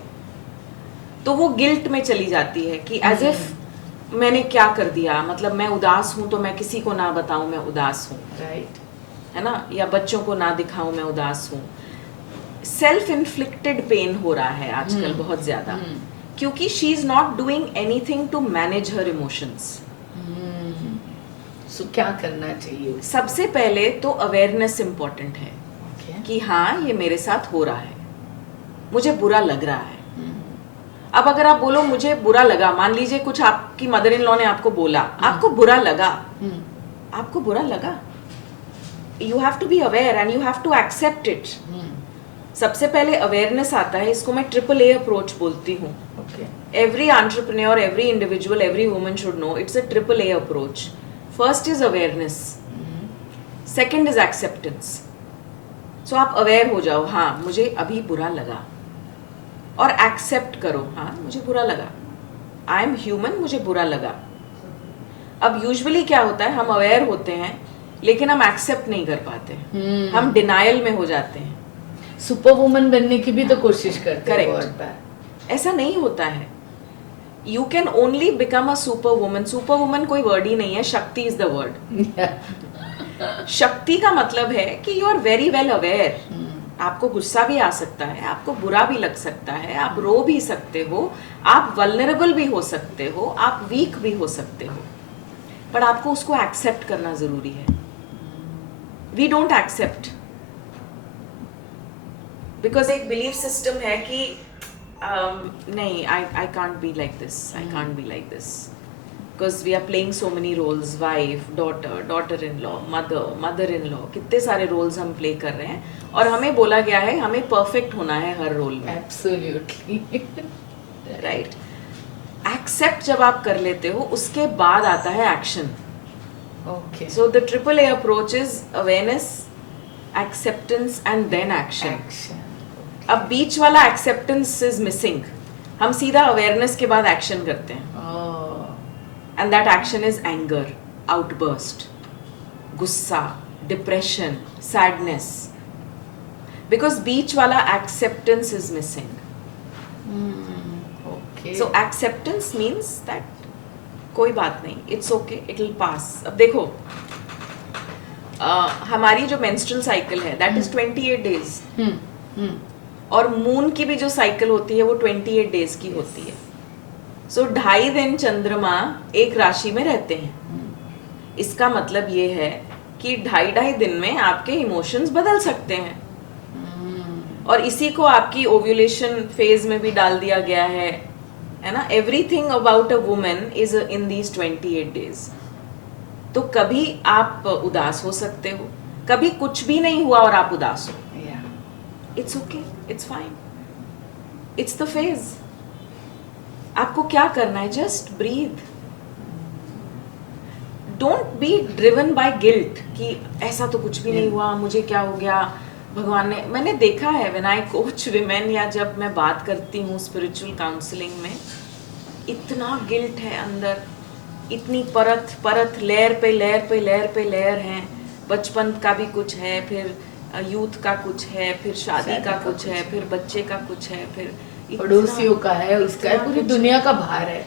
तो वो गिल्ट में चली जाती है कि एज इफ मैंने क्या कर दिया, मतलब मैं उदास हूं तो मैं किसी को ना बताऊं मैं उदास हूं, राइट, है ना, या बच्चों को ना दिखाऊं मैं उदास हूं। सेल्फ इन्फ्लिक्टेड पेन हो रहा है आजकल बहुत ज्यादा, क्योंकि she is not doing anything to manage her emotions. So क्या करना चाहिए? सबसे पहले तो अवेयरनेस इंपॉर्टेंट है कि हाँ ये मेरे साथ हो रहा है, मुझे बुरा लग रहा है। अब अगर आप बोलो मुझे बुरा लगा, मान लीजिए कुछ आपकी मदर इन लॉ ने आपको बोला, आपको बुरा लगा, आपको बुरा लगा, you have to be aware and you have to accept it. सबसे पहले अवेयरनेस आता है, इसको मैं ट्रिपल ए अप्रोच बोलती हूँ. Okay. Every entrepreneur, every individual, every woman should know it's a triple A approach. First is awareness. Second is acceptance. So आप aware हो जाओ, हाँ मुझे अभी बुरा लगा, और accept करो, हाँ मुझे बुरा लगा, I am human, मुझे बुरा लगा. अब usually क्या होता है, हम aware होते हैं लेकिन हम accept नहीं कर पाते, हम denial में हो जाते हैं. सुपर वुमन बनने की भी तो कोशिश करते हैं Correct. बहुत बार. ऐसा नहीं होता है. You can only become a super woman. Super woman कोई वर्ड ही नहीं है, शक्ति इज द वर्ड. शक्ति का मतलब है कि you are very well aware. आपको गुस्सा भी आ सकता है, आपको बुरा भी लग सकता है, आप रो भी सकते हो, आप वल्नरेबल भी हो सकते हो, आप वीक भी हो सकते हो, पर आपको उसको एक्सेप्ट करना जरूरी है. वी डोंट एक्सेप्ट बिकॉज एक बिलीफ सिस्टम है कि नहीं, I can't be like this, I can't be like this, because we are playing so many roles, wife, daughter, daughter-in-law, mother, mother-in-law, कितने सारे roles हम play कर रहे हैं, और हमें बोला गया है हमें perfect होना है हर role में. Absolutely. Right. Accept जब आप कर लेते हो, उसके बाद आता है action. Okay. So the triple A approach is awareness, acceptance and then action. Action. अब बीच वाला एक्सेप्टेंस इज मिसिंग. हम सीधा अवेयरनेस के बाद एक्शन करते हैं, and that action is anger, outburst, गुस्सा, डिप्रेशन, सैडनेस, बिकॉज बीच वाला acceptance is missing. Okay. So acceptance means that कोई बात नहीं, it's okay, it will pass. अब देखो, हमारी जो मेंस्ट्रुअल साइकिल है दैट इज 28 डेज, और मून की भी जो साइकिल होती है वो 28 डेज की होती है. सो 2.5 दिन चंद्रमा एक राशि में रहते हैं. इसका मतलब ये है कि 2.5 दिन में आपके इमोशंस बदल सकते हैं, और इसी को आपकी ओव्यूलेशन फेज में भी डाल दिया गया है ना. Everything about a woman is in these 28 days. तो कभी आप उदास हो सकते हो, कभी कुछ भी नहीं हुआ और आप उदास हो. It's okay, it's fine, it's the phase. आपको क्या करना है, just breathe. Don't be driven by guilt कि ऐसा तो कुछ भी नहीं हुआ, मुझे क्या हो गया, भगवान ने. मैंने देखा है when I coach women, या जब मैं बात करती हूँ spiritual counseling में, इतना guilt है अंदर, इतनी परत लेयर पे लेयर पे लेयर पे लेयर हैं. बचपन का भी कुछ है, फिर यूथ का कुछ है, फिर शादी का कुछ है, फिर बच्चे का कुछ है, फिर पड़ोसियों का है, उसका है, पूरी दुनिया का भार है.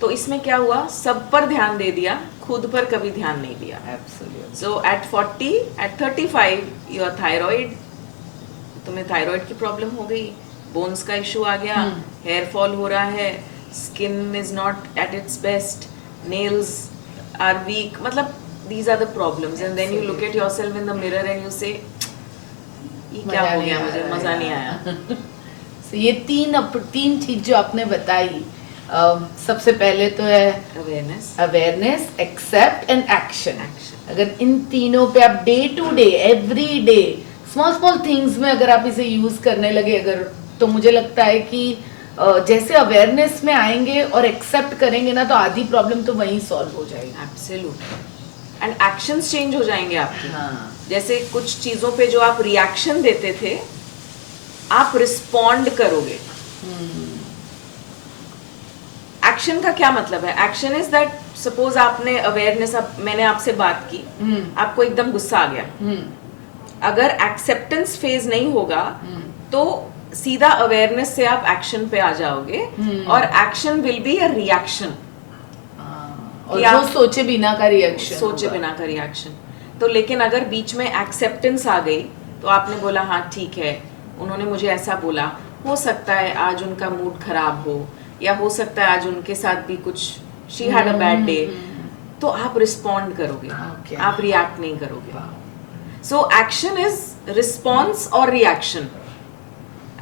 तो इसमें क्या हुआ, सब पर ध्यान दे दिया, खुद पर कभी ध्यान नहीं दिया. Absolutely. So at 40, at 35 your thyroid, तुम्हें थायराइड की प्रॉब्लम हो गई, बोन्स का इशू आ गया, हेयर फॉल हो रहा है, skin is not at its best, nails are weak, मतलब these are the problems. And then you look at yourself in the mirror and you say, ये क्या हो गया, मुझे मजा नहीं आया. So, ये तीन चीज जो आपने बताई, सबसे पहले तो है अवेयरनेस, एक्सेप्ट एंड एक्शन. अगर इन तीनों पे आप day to day, every day, small things में अगर आप इसे यूज करने लगे अगर, तो मुझे लगता है कि जैसे अवेयरनेस में आएंगे और एक्सेप्ट करेंगे ना, तो आधी प्रॉब्लम तो वहीं सॉल्व हो जाएगी. एब्सोल्युटली. एंड एक्शंस चेंज हो जाएंगे आपके. हाँ. जैसे कुछ चीजों पे जो आप रिएक्शन देते थे, आप रिस्पॉन्ड करोगे. एक्शन का क्या मतलब है? एक्शन इज दैट, सपोज आपने अवेयरनेस, मैंने आपसे बात की, आपको एकदम गुस्सा आ गया, अगर एक्सेप्टेंस फेज नहीं होगा तो सीधा अवेयरनेस से आप एक्शन पे आ जाओगे, और action will be a reaction. और वो सोचे बिना का रिएक्शन, सोचे बिना का रिएक्शन. तो लेकिन अगर बीच में एक्सेप्टेंस आ गई, तो आपने बोला हाँ ठीक है, उन्होंने मुझे ऐसा बोला, हो सकता है आज उनका मूड खराब हो, या हो सकता है आज उनके साथ भी कुछ, she had a bad day, तो आप रिस्पॉन्ड करोगे. आप रिएक्ट नहीं करोगे. सो एक्शन इज रिस्पॉन्स और reaction,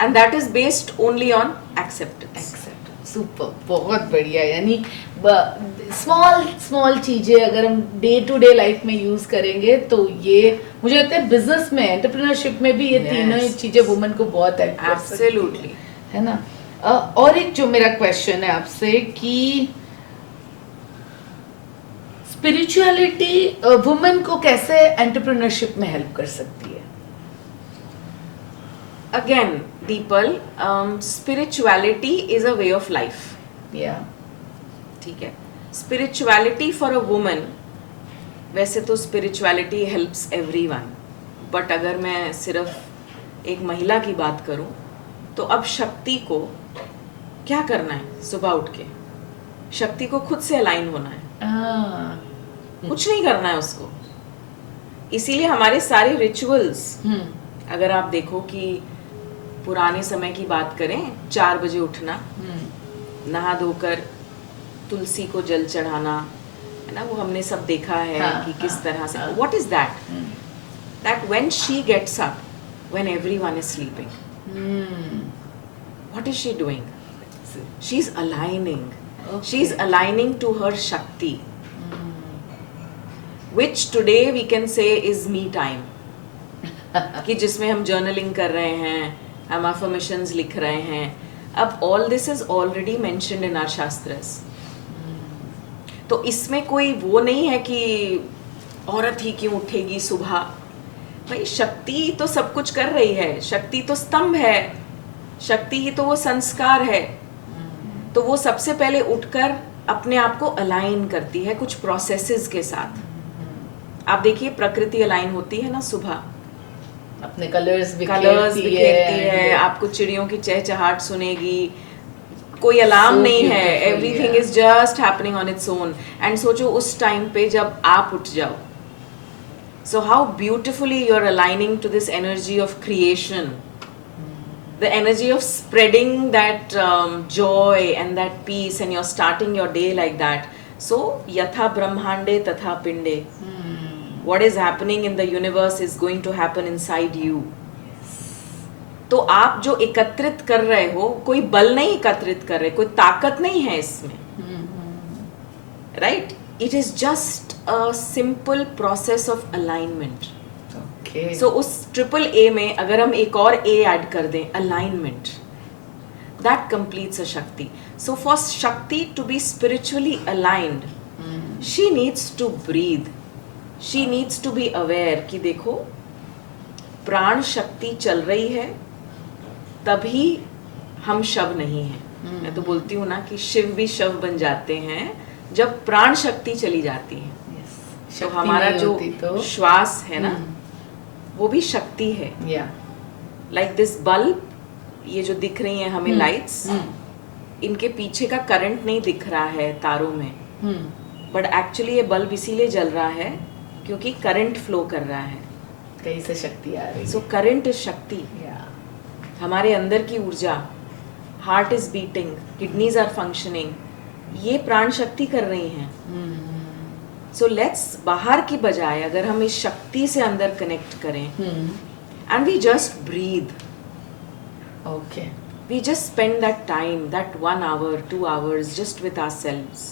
and that is based only on acceptance. Super, बहुत बढ़िया। यानी स्मॉल स्मॉल चीजें अगर हम डे टू डे लाइफ में यूज करेंगे तो ये मुझे लगता है बिजनेस में, एंटरप्रेन्योरशिप में भी ये तीनों ही चीजें वुमन को बहुत हेल्प कर सकती एब्सोल्युटली है ना। और एक जो मेरा क्वेश्चन है आपसे कि स्पिरिचुअलिटी वुमेन को कैसे एंटरप्रेन्योरशिप में हेल्प कर सकती है? Again the people, spirituality is a way of life. या ठीक है, स्पिरिचुअलिटी फॉर अ वुमन, वैसे तो स्पिरिचुअलिटी हेल्प्स एवरीवन, बट अगर मैं सिर्फ एक महिला की बात करूं तो अब शक्ति को क्या करना है? सुबह उठ के शक्ति को खुद से अलाइन होना है, कुछ नहीं करना है उसको। इसीलिए हमारे सारे रिचुअल्स, अगर आप देखो कि पुराने समय की बात करें, 4 बजे उठना, नहा धोकर तुलसी को जल चढ़ाना, है ना, वो हमने सब देखा है कि किस तरह से। What is that? That when she gets up, when everyone is sleeping, what is she doing? She is aligning, she is aligning to her shakti, which today we can say is me time, कि जिसमें हम journaling कर रहे हैं, हम affirmations लिख रहे हैं। अब all this is already mentioned in our shastras. तो इसमें कोई वो नहीं है कि औरत ही क्यों उठेगी सुबह। भाई शक्ति तो सब कुछ कर रही है, शक्ति तो स्तंभ है, शक्ति ही तो वो संस्कार है। तो वो सबसे पहले उठकर अपने आप को अलाइन करती है कुछ प्रोसेसेस के साथ। आप देखिए प्रकृति अलाइन होती है ना सुबह, अपने कलर्स बिखेरती है, आपको चिड़ियों की चहचहाट सुनेगी, कोई अलार्म नहीं है, everything is just happening on its own. And सोचो उस टाइम पे जब आप उठ जाओ, so how beautifully you are aligning to this energy of creation, the energy of spreading that joy and that peace, and you're starting your day like that. So yatha brahmande tatha pinde, what is happening in the universe is going to happen inside you. तो आप जो एकत्रित कर रहे हो, कोई बल नहीं एकत्रित कर रहे, कोई ताकत नहीं है इसमें, right? It is just a simple process of alignment. So, उस ट्रिपल ए में अगर हम एक और ए ऐड कर दें, alignment, that completes a shakti. So for shakti to be spiritually aligned, she needs to breathe, she needs to be aware कि देखो प्राण शक्ति चल रही है, तभी हम शव नहीं हैं। मैं तो बोलती हूँ ना कि शिव भी शव बन जाते हैं जब प्राण शक्ति चली जाती है। तो हमारा जो श्वास है ना, वो भी शक्ति है। लाइक दिस बल्ब, ये जो दिख रही हैं हमें लाइट्स, इनके पीछे का करंट नहीं दिख रहा है तारों में, बट एक्चुअली ये बल्ब इसीलिए जल रहा है क्योंकि करंट फ्लो कर रहा है, कहीं से शक्ति आ रही है। सो करंट इज शक्ति। हमारे अंदर की ऊर्जा, heart is beating, kidneys are functioning, ये प्राण शक्ति कर रही हैं। सो लेट्स बाहर की बजाय अगर हम इस शक्ति से अंदर कनेक्ट करें, and we just breathe, okay, we just spend that time, that 1 hour 2 hours just with ourselves,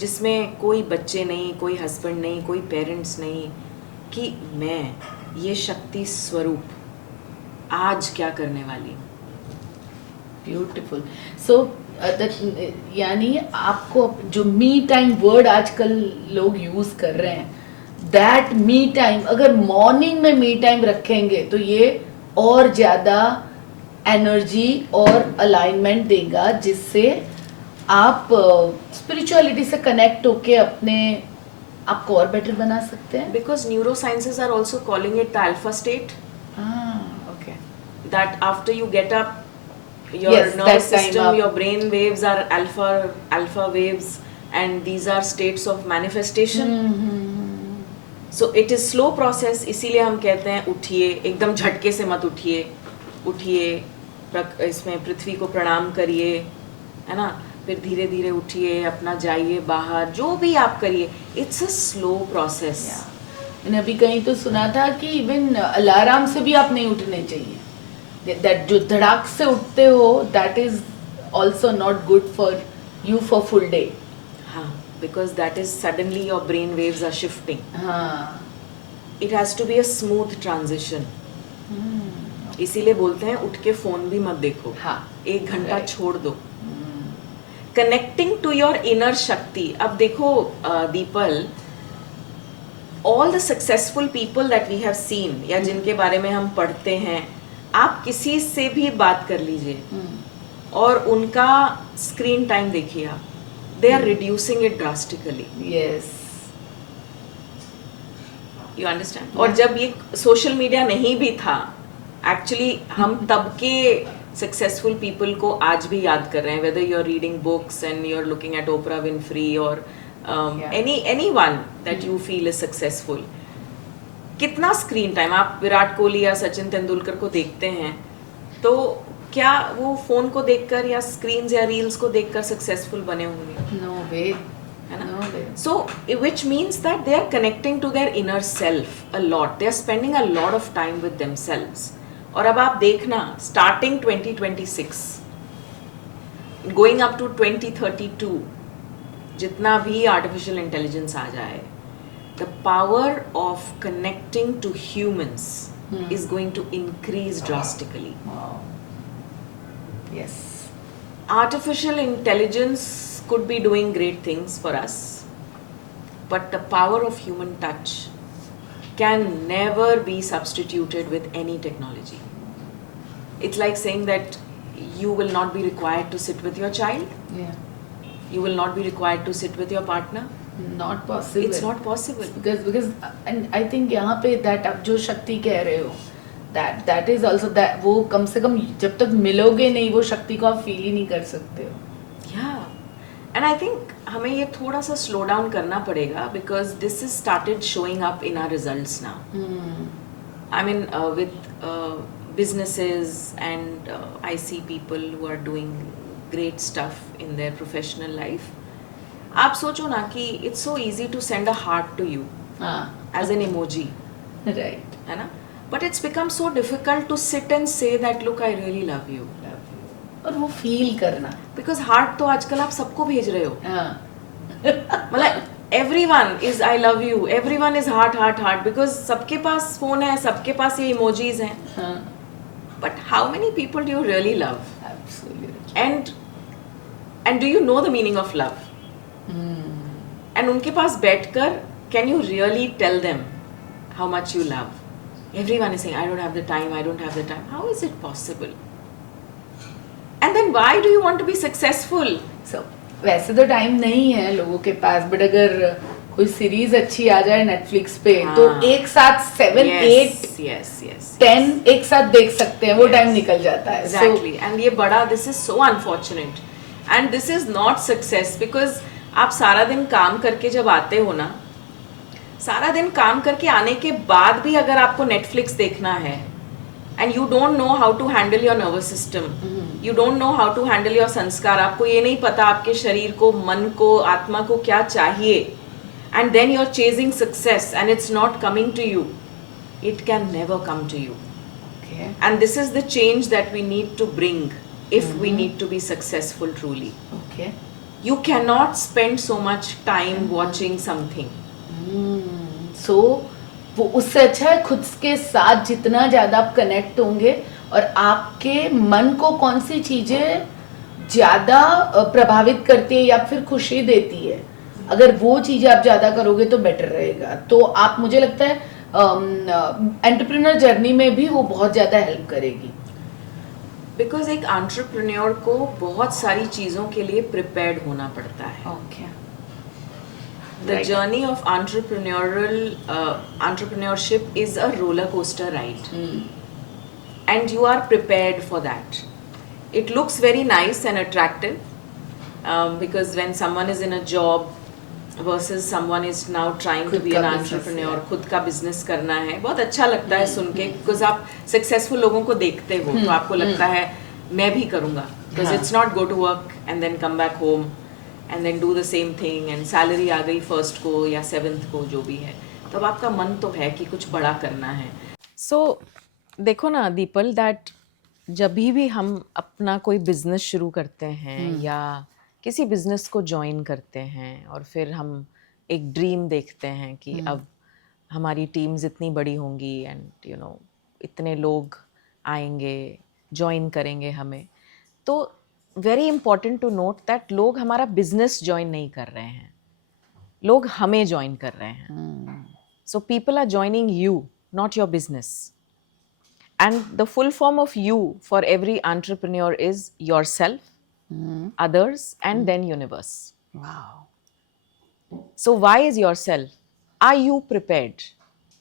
जिसमें कोई बच्चे नहीं, कोई हस्बैंड नहीं, कोई पेरेंट्स नहीं, कि मैं ये शक्ति स्वरूप आज क्या करने वाली हूँ। ब्यूटीफुल। सो यानी आपको जो मी टाइम वर्ड आजकल लोग यूज कर रहे हैं, दैट मी टाइम अगर मॉर्निंग में मी टाइम रखेंगे तो ये और ज्यादा एनर्जी और अलाइनमेंट देगा, जिससे आप स्पिरिचुअलिटी से कनेक्ट होके अपने आपको और बेटर बना सकते हैं। Because neurosciences are also calling it the alpha state, okay, that after you get up, your nervous system, your brain waves are alpha waves, and these are states of manifestation. So it is slow process, इसीलिए हम कहते हैं उठिए, एकदम झटके से मत उठिए, इसमें पृथ्वी को प्रणाम करिए, है ना, फिर धीरे धीरे उठिए, अपना जाइए बाहर, जो भी आप करिए, इट्स अ स्लो प्रोसेस। मैंने अभी कहीं तो सुना था कि इवन अलार्म से भी आप नहीं उठने चाहिए, दैट जो धड़ाक से उठते हो, that is also not good for you for full day. हाँ, because that is suddenly your brain waves are shifting. हाँ. It has to be a smooth transition. इसीलिए बोलते हैं उठ के फोन भी मत देखो. हाँ. 1 घंटा Right. छोड़ दो. Connecting to your inner शक्ति. अब देखो the people, all the successful people that we have seen या जिनके बारे में हम पढ़ते हैं, आप किसी से भी बात कर लीजिए और उनका स्क्रीन टाइम देखिए आप. They are reducing it drastically. Yes. You understand? और जब ये सोशल मीडिया नहीं भी था, एक्चुअली हम तब के सक्सेसफुल पीपल को आज भी याद कर रहे हैं, whether you're reading books and you're looking at Oprah Winfrey or anyone that you feel is successful. कितना स्क्रीन टाइम आप विराट कोहली या सचिन तेंदुलकर को देखते हैं, तो क्या वो फोन को देखकर या स्क्रीन्स या रील्स को देखकर सक्सेसफुल बने होंगे? No way. है ना? No way. So, which means that they are connecting to their inner self a lot. They are spending a lot of time with themselves. और अब आप देखना, starting 2026, going up to 2032, जितना भी artificial intelligence आ जाए, the power of connecting to humans is going to increase drastically. Wow. Yes. Artificial intelligence could be doing great things for us, but the power of human touch can never be substituted with any technology. It's like saying that you will not be required to sit with your child, Yeah. you will not be required to sit with your partner. Not possible. It's not possible. because and I think यहाँ पे that आप जो शक्ति कह रहे हो, that is also that वो कम से कम जब तक मिलोगे नहीं वो शक्ति को आप फील ही नहीं कर सकते हो. Yeah. And I think हमें ये थोड़ा सा slow down करना पड़ेगा, because this has started showing up in our results now. I mean, with businesses and I see people who are doing great stuff in their professional life. आप सोचो ना कि it's so easy to send a heart to you हाँ. as an emoji, Right. है ना? But it's become so difficult to sit and say that, look, I really love you. और वो feel करना. Because heart तो आजकल आप सबको भेज रहे हो. हाँ. मतलब everyone is I love you, everyone is heart, heart, heart, because सबके पास फोन है, सबके पास ये emojis हैं. हाँ. But how many people do you really love? Absolutely. And do you know the meaning of love? And उनके पास बैठकर can you really tell them how much you love? Everyone is saying, I don't have the time, I don't have the time. How is it possible? And then why do you want to be successful? So, वैसे तो time नहीं है लोगों के पास, but अगर कोई series अच्छी आ जाए नेटफ्लिक्स पे तो एक साथ 7, 8, 10 एक साथ देख सकते हैं, वो टाइम निकल जाता है. Exactly. And ये बड़ा, this is so unfortunate. And this is not success, because आप सारा दिन काम करके जब आते हो ना, सारा दिन काम करके आने के बाद भी अगर आपको नेटफ्लिक्स देखना है, and you don't know how to handle your nervous system, you don't know how to handle your संस्कार, आपको ये नहीं पता आपके शरीर को, मन को, आत्मा को क्या चाहिए, and then you're chasing success and it's not coming to you, it can never come to you. Okay. And this is the change that we need to bring if we need to be successful truly. Okay. You cannot spend so much time watching something. So वो उससे अच्छा है खुद के साथ जितना ज़्यादा आप कनेक्ट होंगे और आपके मन को कौन सी चीज़ें ज़्यादा प्रभावित करती है या फिर खुशी देती है, अगर वो चीज़ें आप ज़्यादा करोगे तो बेटर रहेगा. तो आप, मुझे लगता है एंटरप्रेन्योर जर्नी में भी वो बहुत ज़्यादा हेल्प करेगी. बिकॉज एक एंटरप्रेन्योर को बहुत सारी चीज़ों के लिए प्रिपेयर्ड होना पड़ता है. Okay. The journey of entrepreneurship is a roller coaster ride. And you are prepared for that. It looks very nice and attractive, because when someone is in a job versus someone is now trying to be an entrepreneur, खुद का business करना है, बहुत अच्छा लगता है सुन के, because आप successful लोगों को देखते हो तो आपको लगता है मैं भी करूँगा, because it's not go to work and then come back home and then do the same thing and salary आ गई first को या 7th को, जो भी है, तब आपका मन तो है कि कुछ बड़ा करना है. So देखो ना दीपल, that जब भी हम अपना कोई बिजनेस शुरू करते हैं या किसी बिजनेस को ज्वाइन करते हैं और फिर हम एक ड्रीम देखते हैं कि अब हमारी टीम्स इतनी बड़ी होंगी एंड इतने लोग आएंगे ज्वाइन करेंगे हमें, तो very important to note that लोग हमारा बिजनेस ज्वाइन नहीं कर रहे हैं, लोग हमें ज्वाइन कर रहे हैं. So people are joining you, not your business. And the full form of you for every entrepreneur is yourself, others, and then universe. Wow. So why is yourself? Are you prepared?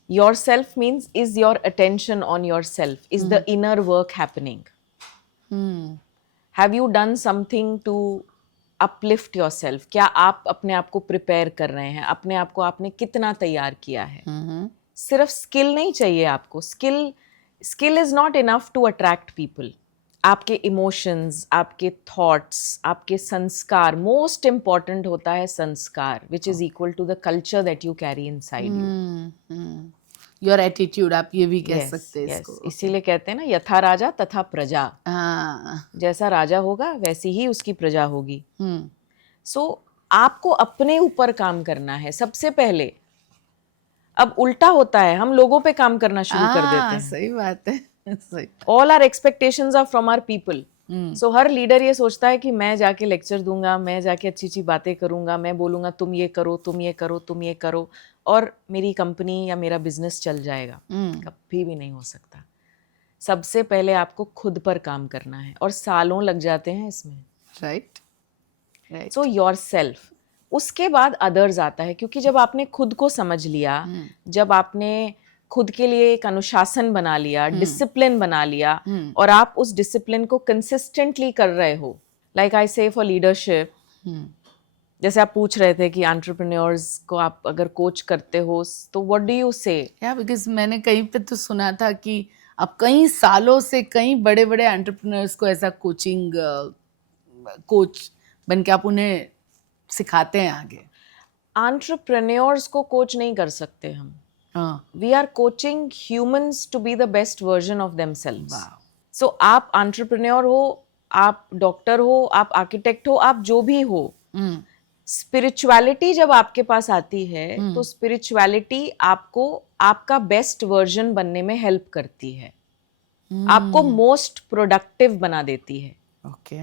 Yourself means is your attention on yourself? Is the inner work happening? Have you done something to uplift yourself? क्या आप अपने आप को prepare कर रहे हैं? अपने आप को आपने कितना तैयार किया है? सिर्फ स्किल नहीं चाहिए आपको. Skill is not enough to attract people. आपके इमोशंस, आपके थॉट्स, आपके संस्कार, मोस्ट इम्पॉर्टेंट होता है संस्कार, which is equal to the culture that you carry inside you. Your attitude, आप ये भी कह सकते हैं इसको. इसीलिए कहते हैं ना, यथा राजा तथा प्रजा. जैसा राजा होगा वैसी ही उसकी प्रजा होगी. सो आपको अपने ऊपर काम करना है सबसे पहले. अब उल्टा होता है, हम लोगों पे काम करना शुरू कर देते हैं. सही बात है. All are expectations are from our people. So हर लीडर ये सोचता है कि मैं जाके लेक्चर दूंगा, मैं जाके अच्छी अच्छी बातें करूंगा, मैं बोलूंगा तुम ये करो, तुम ये करो, तुम ये करो, और मेरी कंपनी या मेरा बिजनेस चल जाएगा. कभी भी नहीं हो सकता. सबसे पहले आपको खुद पर काम करना है, और सालों लग जाते हैं इसमें. राइट. सो योरसेल्फ. उसके बाद अदर्स आता है, क्योंकि जब आपने खुद को समझ लिया, जब आपने खुद के लिए एक अनुशासन बना लिया, डिसिप्लिन बना लिया, और आप उस डिसिप्लिन को कंसिस्टेंटली कर रहे हो, लाइक आई से फॉर लीडरशिप, जैसे आप पूछ रहे थे कि एंटरप्रेन्योर्स को आप अगर कोच करते हो तो व्हाट डू यू से? या बिकॉज मैंने कहीं पे तो सुना था कि आप कई सालों से कई बड़े बड़े एंटरप्रेन्योर्स को ऐसा कोचिंग कोच बन के आप उन्हें सिखाते हैं आगे. एंटरप्रेन्योर्स को कोच नहीं कर सकते हम. We are coaching humans to be the best version of themselves. So आप एंटरप्रेन्योर हो, आप डॉक्टर हो, आप आर्किटेक्ट हो, आप जो भी हो, स्पिरिचुअलिटी जब आपके पास आती है तो स्पिरिचुअलिटी आपको आपका बेस्ट वर्जन बनने में हेल्प करती है. आपको मोस्ट प्रोडक्टिव बना देती है. Okay.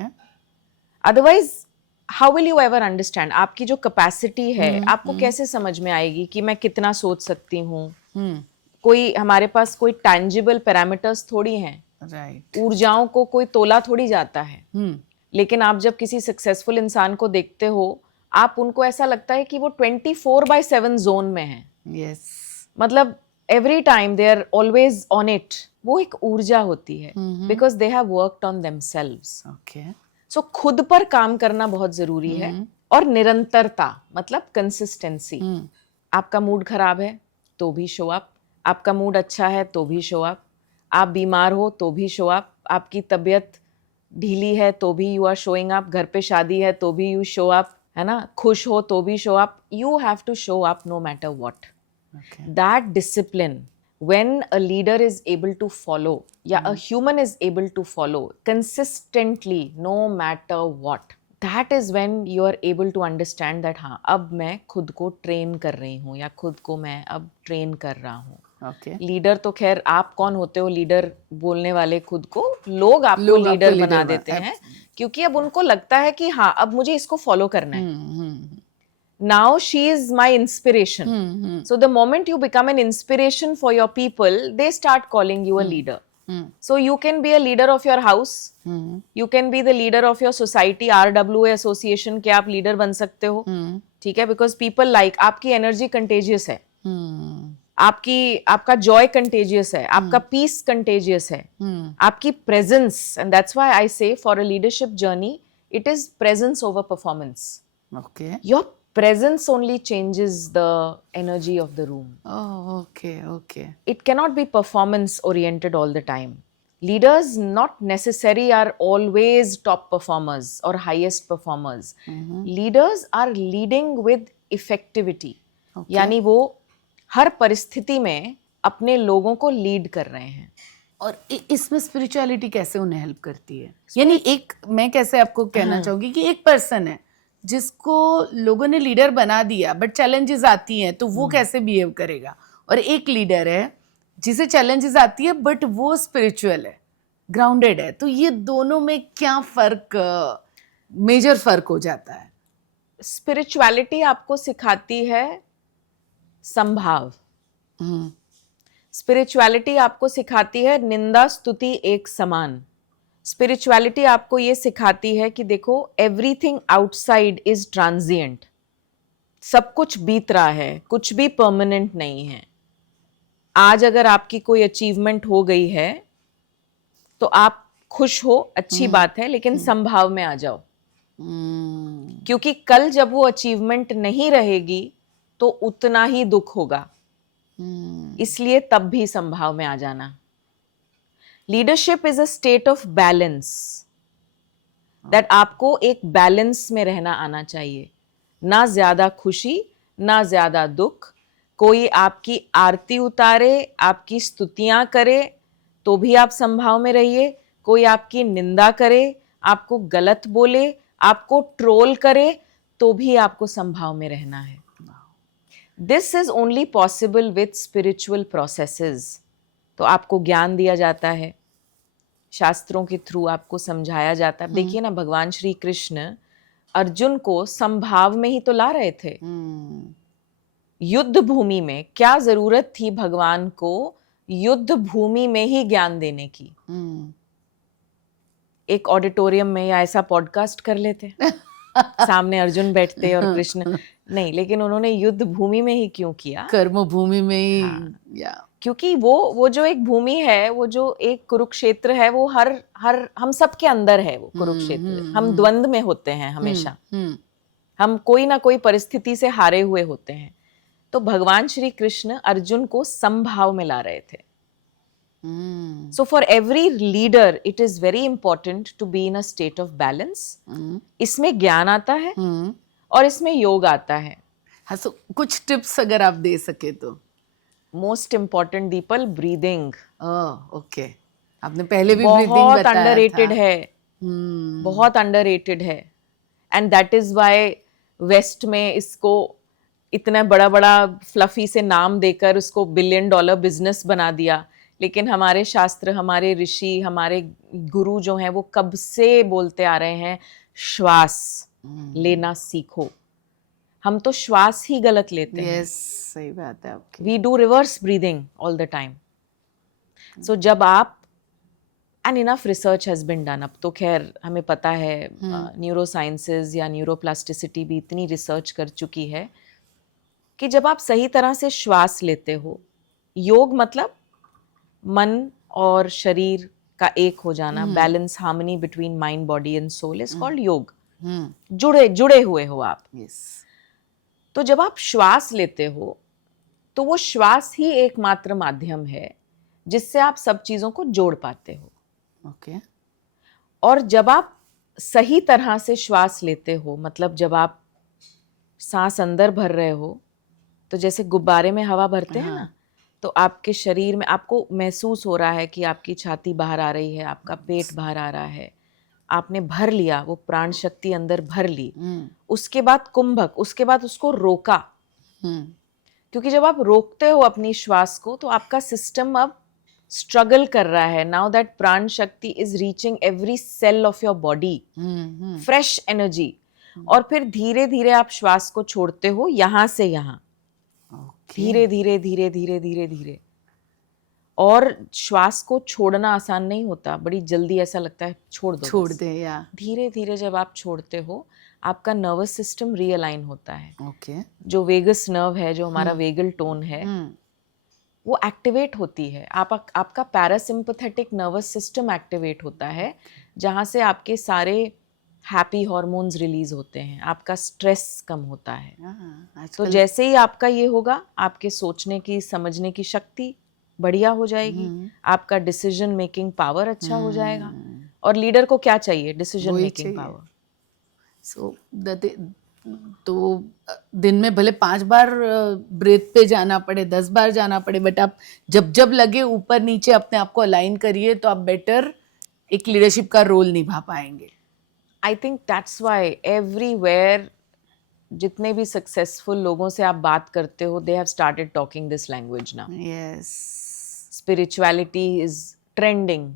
Otherwise how will you ever understand? आपकी जो कैपेसिटी है आपको कैसे समझ में आएगी कि मैं कितना सोच सकती हूँ? कोई हमारे पास कोई टैंजिबल पैरामीटर्स थोड़ी हैं. राइट. ऊर्जाओं को कोई तोला थोड़ी जाता है. लेकिन आप जब किसी सक्सेसफुल इंसान को देखते हो, आप उनको ऐसा लगता है कि वो 24/7 जोन में है. यस. मतलब every time they are always on it. वो एक ऊर्जा होती है, because they have worked on themselves. Okay. So खुद पर काम करना बहुत जरूरी है, और निरंतरता, मतलब कंसिस्टेंसी. आपका मूड खराब है तो भी शो अप, आपका मूड अच्छा है तो भी शो अप, आप बीमार हो तो भी शो अप, आपकी तबीयत ढीली है तो भी यू आर शोइंग अप, घर पे शादी है तो भी यू शो अप, है ना, खुश हो तो भी show up. You have to show up no matter what. That discipline, when a leader is able to follow, a human is able to follow consistently no matter what, that is when you are able to understand that हाँ, अब मैं खुद को train कर रही हूँ, या खुद को मैं अब ट्रेन कर रहा हूँ. लीडर तो खैर आप कौन होते हो लीडर बोलने वाले? खुद को लोग आपको लीडर बना देते हैं, क्योंकि अब उनको लगता है कि हाँ, अब मुझे इसको फॉलो करना है. Now she is my inspiration. So the moment you become an inspiration for your people, they start calling you a leader. So you can be a leader of your house. You can be the leader of your society. RWA association के आप leader बन सकते हो. ठीक है, because people like, आपकी energy contagious है. आपका joy contagious है, आपका peace contagious है, आपकी presence, and that's why I say for a leadership journey, it is presence over performance. Okay. Your presence only changes the energy of the room. Oh, okay. It cannot be performance oriented all the time. Leaders not necessarily are always top performers or highest performers. Leaders are leading with effectivity. यानी वो हर परिस्थिति में अपने लोगों को lead कर रहे हैं. और इसमें स्पिरिचुअलिटी कैसे उन्हें हेल्प करती है? यानी एक मैं कैसे आपको कहना चाहूंगी कि एक पर्सन है जिसको लोगों ने लीडर बना दिया, बट चैलेंजेस आती हैं तो वो कैसे बिहेव करेगा, और एक लीडर है जिसे चैलेंजेस आती है बट वो स्पिरिचुअल है, ग्राउंडेड है, तो ये दोनों में क्या फर्क, मेजर फर्क हो जाता है? स्पिरिचुअलिटी आपको सिखाती है संभाव, स्पिरिचुअलिटी आपको सिखाती है निंदा स्तुति एक समान, स्पिरिचुअलिटी आपको ये सिखाती है कि देखो एवरीथिंग आउटसाइड इज ट्रांजिएंट, सब कुछ बीत रहा है, कुछ भी परमानेंट नहीं है। आज अगर आपकी कोई अचीवमेंट हो गई है तो आप खुश हो, अच्छी बात है, लेकिन संभाव में आ जाओ, क्योंकि कल जब वो अचीवमेंट नहीं रहेगी तो उतना ही दुख होगा, इसलिए तब भी संभाव में आ जाना। Leadership is a state of balance, that आपको एक बैलेंस में रहना आना चाहिए, ना ज्यादा खुशी ना ज्यादा दुख। कोई आपकी आरती उतारे, आपकी स्तुतियां करे तो भी आप संभाव में रहिए, कोई आपकी निंदा करे, आपको गलत बोले, आपको ट्रोल करे तो भी आपको संभाव में रहना है। This is only possible with spiritual processes. तो आपको ज्ञान दिया जाता है, शास्त्रों के थ्रू आपको समझाया जाता है। देखिए ना, भगवान श्री कृष्ण अर्जुन को संभाव में ही तो ला रहे थे। युद्ध भूमि में क्या जरूरत थी भगवान को युद्ध भूमि में ही ज्ञान देने की? एक ऑडिटोरियम में या ऐसा पॉडकास्ट कर लेते सामने अर्जुन बैठते और कृष्ण नहीं, लेकिन उन्होंने युद्ध भूमि में ही क्यों किया? कर्म भूमि में ही। हाँ। क्योंकि वो जो एक भूमि है, वो जो एक कुरुक्षेत्र है, वो हर हम सब के अंदर है। वो कुरुक्षेत्र, हम द्वंद्व में होते हैं हमेशा, हम कोई ना कोई परिस्थिति से हारे हुए होते हैं। तो भगवान श्री कृष्ण अर्जुन को समभाव में ला रहे थे। So for every leader it is very important to be in a state of balance. इसमें ज्ञान आता है और इसमें योग आता है। हाँ, so कुछ टिप्स अगर आप दे सके तो। Most important the people, breathing. Okay, आपने पहले भी ब्रीदिंग बताया था। अंडररेटेड है, बहुत अंडररेटेड है, and that is why west में इसको इतना बड़ा बड़ा फ्लफी से नाम देकर उसको $1 बिलियन बिजनेस बना दिया। लेकिन हमारे शास्त्र, हमारे ऋषि, हमारे गुरु जो हैं वो कब से बोलते आ रहे हैं श्वास लेना सीखो। हम तो श्वास ही गलत लेते हैं। यस, सही बात है आपकी। We do reverse breathing all the time. So जब आप, and enough research has been done, अब तो खैर हमें पता है, न्यूरो साइंसेज या न्यूरोप्लास्टिसिटी भी इतनी रिसर्च कर चुकी है कि जब आप सही तरह से श्वास लेते हो, योग मतलब मन और शरीर का एक हो जाना, balance, harmony between mind, body and soul is called yoga. जुड़े हुए हो आप। तो जब आप श्वास लेते हो तो वो श्वास ही एकमात्र माध्यम है जिससे आप सब चीजों को जोड़ पाते हो। ओके। और जब आप सही तरह से श्वास लेते हो, मतलब जब आप सांस अंदर भर रहे हो तो जैसे गुब्बारे में हवा भरते हैं ना, तो आपके शरीर में आपको महसूस हो रहा है कि आपकी छाती बाहर आ रही है, आपका पेट बाहर आ रहा है, आपने भर लिया, वो प्राण शक्ति अंदर भर ली। उसके बाद कुंभक, उसके बाद उसको रोका, क्योंकि जब आप रोकते हो अपनी श्वास को तो आपका सिस्टम अब स्ट्रगल कर रहा है। Now that prana shakti is reaching every cell of your body, fresh energy. और फिर धीरे धीरे आप श्वास को छोड़ते हो, यहां से यहां, धीरे धीरे धीरे धीरे धीरे धीरे। और श्वास को छोड़ना आसान नहीं होता, बड़ी जल्दी ऐसा लगता है छोड़ दे या धीरे धीरे जब आप छोड़ते हो आपका नर्वस सिस्टम रीअलाइन होता है। जो वेगस नर्व है, जो हमारा वेगल टोन है, वो एक्टिवेट होती है। आपका पैरासिम्पैथेटिक नर्वस सिस्टम एक्टिवेट होता है, जहाँ से आपके सारे हैप्पी हार्मोन्स रिलीज होते हैं, आपका स्ट्रेस कम होता है। तो जैसे ही आपका ये होगा, आपके सोचने की, समझने की शक्ति बढ़िया हो जाएगी, आपका डिसीजन मेकिंग पावर अच्छा हो जाएगा। और लीडर को क्या चाहिए? Decision making power. सो तो दिन में भले 5 बार ब्रेथ पे जाना पड़े, 10 बार जाना पड़े, बट आप जब जब लगे ऊपर नीचे अपने आप को अलाइन करिए तो आप बेटर एक लीडरशिप का रोल निभा पाएंगे. I think that's why everywhere जितने भी सक्सेसफुल लोगों से आप बात करते हो, they have started talking this language now. Yes. Spirituality is trending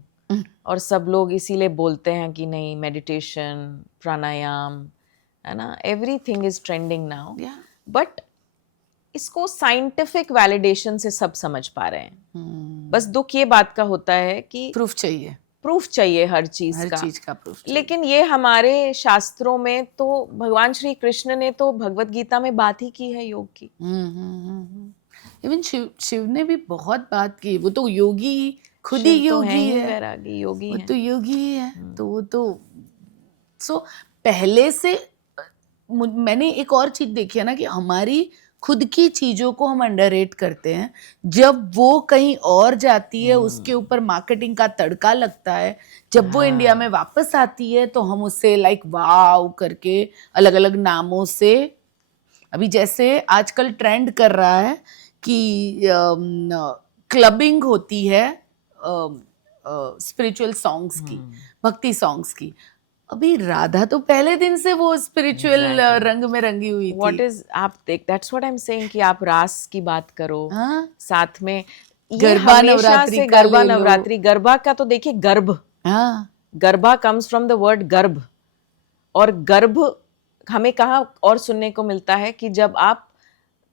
और सब लोग इसीलिए बोलते हैं कि नहीं, मेडिटेशन, प्राणायाम, है ना, एवरीथिंग इज ट्रेंडिंग नाउ. या. बट इसको साइंटिफिक वैलिडेशन से सब समझ पा रहे हैं. बस दुख ये बात का होता है कि प्रूफ चाहिए, प्रूफ चाहिए हर चीज हर का. चीज का प्रूफ. लेकिन ये हमारे शास्त्रों में तो भगवान श्री कृष्ण ने तो भगवत गीता में बात ही की है योग की. इवन शिव ने भी बहुत बात की. वो तो योगी, खुद ही शिव तो हैं योगी ही है, वैरागी, योगी वो हैं. तो योगी ही है. तो वो तो सो पहले से मैंने एक और चीज देखी है ना कि हमारी खुद की चीजों को हम अंडररेट करते हैं. जब वो कहीं और जाती है उसके ऊपर मार्केटिंग का तड़का लगता है. जब वो इंडिया में वापस आती है तो हम उससे लाइक वाव करके अलग अलग नामों से, अभी जैसे आजकल ट्रेंड कर रहा है कि क्लबिंग होती है स्पिरिचुअल सॉन्ग्स की, भक्ति सॉन्ग्स की. अभी राधा तो पहले दिन से वो स्पिरिचुअल रंग में रंगी हुई थी. व्हाट इज, आप देख, that's what I am saying कि आप रास की बात करो. हाँ? साथ में ये गरबा हमेशा नवरात्रि से का गरबा ले लो. नवरात्रि, गरबा का तो देखिए गर्भ, हाँ. Garba comes from the word गर्भ. और गर्भ हमें कहाँ और सुनने को मिलता है कि जब आप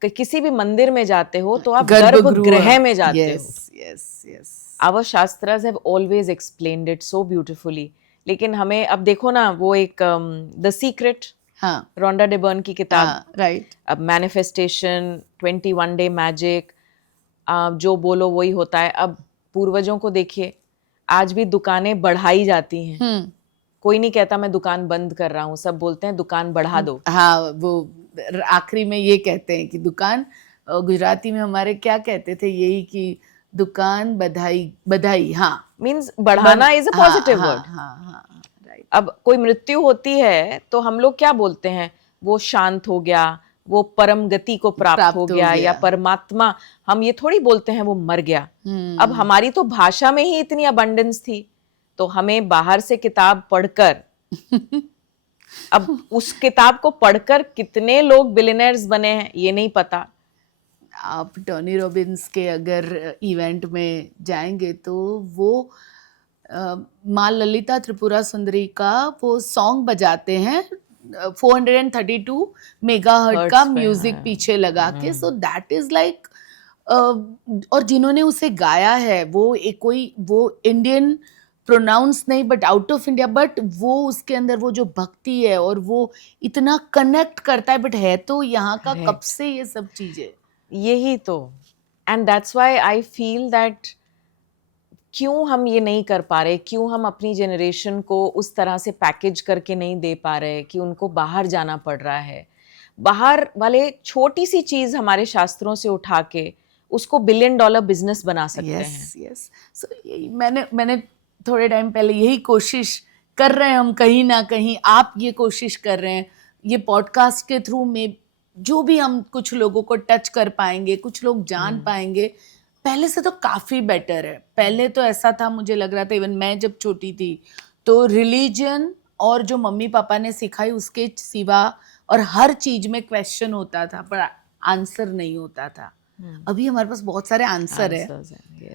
किसी भी मंदिर में जाते हो तो आप गर्भगृह में जाते हो. Yes yes. Our shastras have always explained it so beautifully. लेकिन हमें अब देखो ना, वो एक द सीक्रेट, हाँ, रोंडा डेबर्न की किताब, हाँ, राइट. अब मैनिफेस्टेशन, 21 डे मैजिक, जो बोलो वही होता है. अब पूर्वजों को देखिए, आज भी दुकानें बढ़ाई जाती हैं. कोई नहीं कहता मैं दुकान बंद कर रहा हूँ, सब बोलते हैं दुकान बढ़ा दो. हाँ, वो आखिरी में ये कहते हैं कि दुकान, गुजराती में हमारे क्या कहते थे यही कि दुकान बधाई बधाई. हाँ, मीन्स बढ़ाना इज अ पॉजिटिव वर्ड. हाँ, राइट. अब कोई मृत्यु होती है तो हम लोग क्या बोलते हैं, वो शांत हो गया, वो परम गति को प्राप्त हो गया, या परमात्मा. हम ये थोड़ी बोलते हैं वो मर गया. अब हमारी तो भाषा में ही इतनी अबंडेंस थी, तो हमें बाहर से किताब पढ़कर अब उस किताब को पढ़कर कितने लोग बिलियनर्स बने हैं ये नहीं पता. आप टोनी रॉबिन्स के अगर इवेंट में जाएंगे तो वो माँ ललिता त्रिपुरा सुंदरी का वो सॉन्ग बजाते हैं 432 मेगाहर्ट्ज का म्यूजिक पीछे लगा के. सो दैट इज लाइक, और जिन्होंने उसे गाया है वो एक कोई वो इंडियन प्रोनाउंस नहीं but out of India, but वो उसके अंदर वो जो भक्ति है और वो इतना कनेक्ट करता है, बट है तो यहाँ का. कब से ये सब चीजें, यही तो. And that's why I feel that क्यों हम ये नहीं कर पा रहे, क्यों हम अपनी जनरेशन को उस तरह से पैकेज करके नहीं दे पा रहे कि उनको बाहर जाना पड़ रहा है. बाहर वाले छोटी सी चीज हमारे शास्त्रों से उठा के उसको $1 बिलियन बिजनेस बना सकते हैं. यस. सो मैंने थोड़े टाइम पहले यही कोशिश कर रहे हैं हम, कहीं ना कहीं आप ये कोशिश कर रहे हैं. ये पॉडकास्ट के थ्रू में जो भी हम कुछ लोगों को टच कर पाएंगे, कुछ लोग जान पाएंगे, पहले से तो काफी बेटर है. पहले तो ऐसा था, मुझे लग रहा था, इवन मैं जब छोटी थी तो रिलीजन और जो मम्मी पापा ने सिखाई उसके सिवा और हर चीज में क्वेश्चन होता था पर आंसर नहीं होता था. अभी हमारे पास बहुत सारे आंसर है.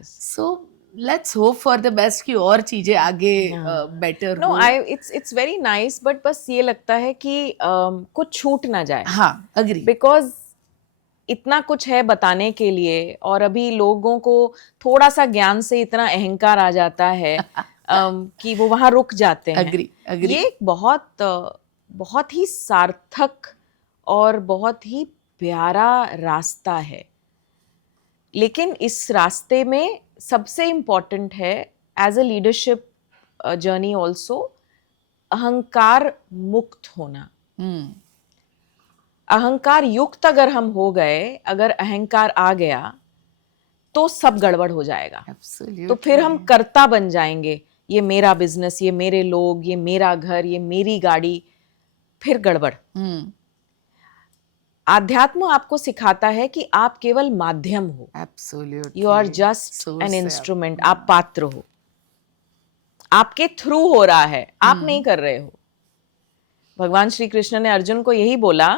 So let's hope for the best कि और चीजें आगे बेटर हो. इट्स वेरी नाइस, बट बस ये लगता है कि कुछ छूट ना जाए. हाँ, अग्री. बिकॉज इतना कुछ है बताने के लिए और अभी लोगों को थोड़ा सा ज्ञान से इतना अहंकार आ जाता है कि वो वहां रुक जाते हैं. अग्री. ये एक बहुत ही सार्थक और बहुत ही प्यारा रास्ता है. लेकिन इस रास्ते में सबसे इम्पॉर्टेंट है as a leadership journey also अहंकार मुक्त होना. अहंकार युक्त अगर हम हो गए, अगर अहंकार आ गया तो सब गड़बड़ हो जाएगा. Absolutely. तो फिर हम कर्ता बन जाएंगे. ये मेरा बिजनेस, ये मेरे लोग, ये मेरा घर, ये मेरी गाड़ी, फिर गड़बड़. आध्यात्म आपको सिखाता है कि आप केवल माध्यम हो, absolutely, you are just an instrument, आप पात्र हो, आपके थ्रू हो रहा है, आप नहीं कर रहे हो। भगवान श्री कृष्ण ने अर्जुन को यही बोला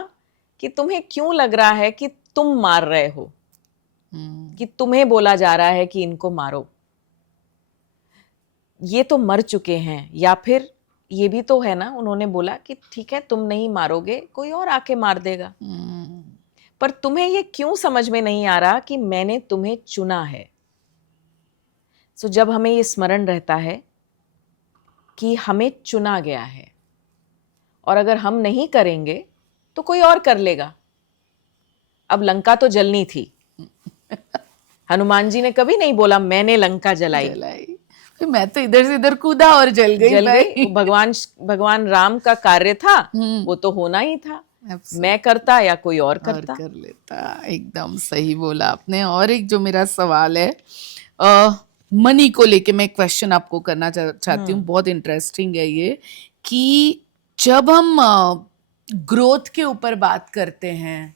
कि तुम्हें क्यों लग रहा है कि तुम मार रहे हो, कि तुम्हें बोला जा रहा है कि इनको मारो, ये तो मर चुके हैं। या फिर ये भी तो है ना, उन्होंने बोला कि ठीक है तुम नहीं मारोगे, कोई और आके मार देगा, पर तुम्हें ये क्यों समझ में नहीं आ रहा कि मैंने तुम्हें चुना है। सो जब हमें ये स्मरण रहता है कि हमें चुना गया है, और अगर हम नहीं करेंगे तो कोई और कर लेगा। अब लंका तो जलनी थी, हनुमान जी ने कभी नहीं बोला मैंने लंका जलाई। मैं तो इधर से इधर कूदा और जल गई। भगवान राम का कार्य था, वो तो होना ही था। मैं करता या कोई और करता, कर लेता। एकदम सही बोला आपने। और एक जो मेरा सवाल है, मनी को लेके मैं क्वेश्चन आपको करना चाहती हूँ, बहुत इंटरेस्टिंग है ये, कि जब हम ग्रोथ के ऊपर बात करते हैं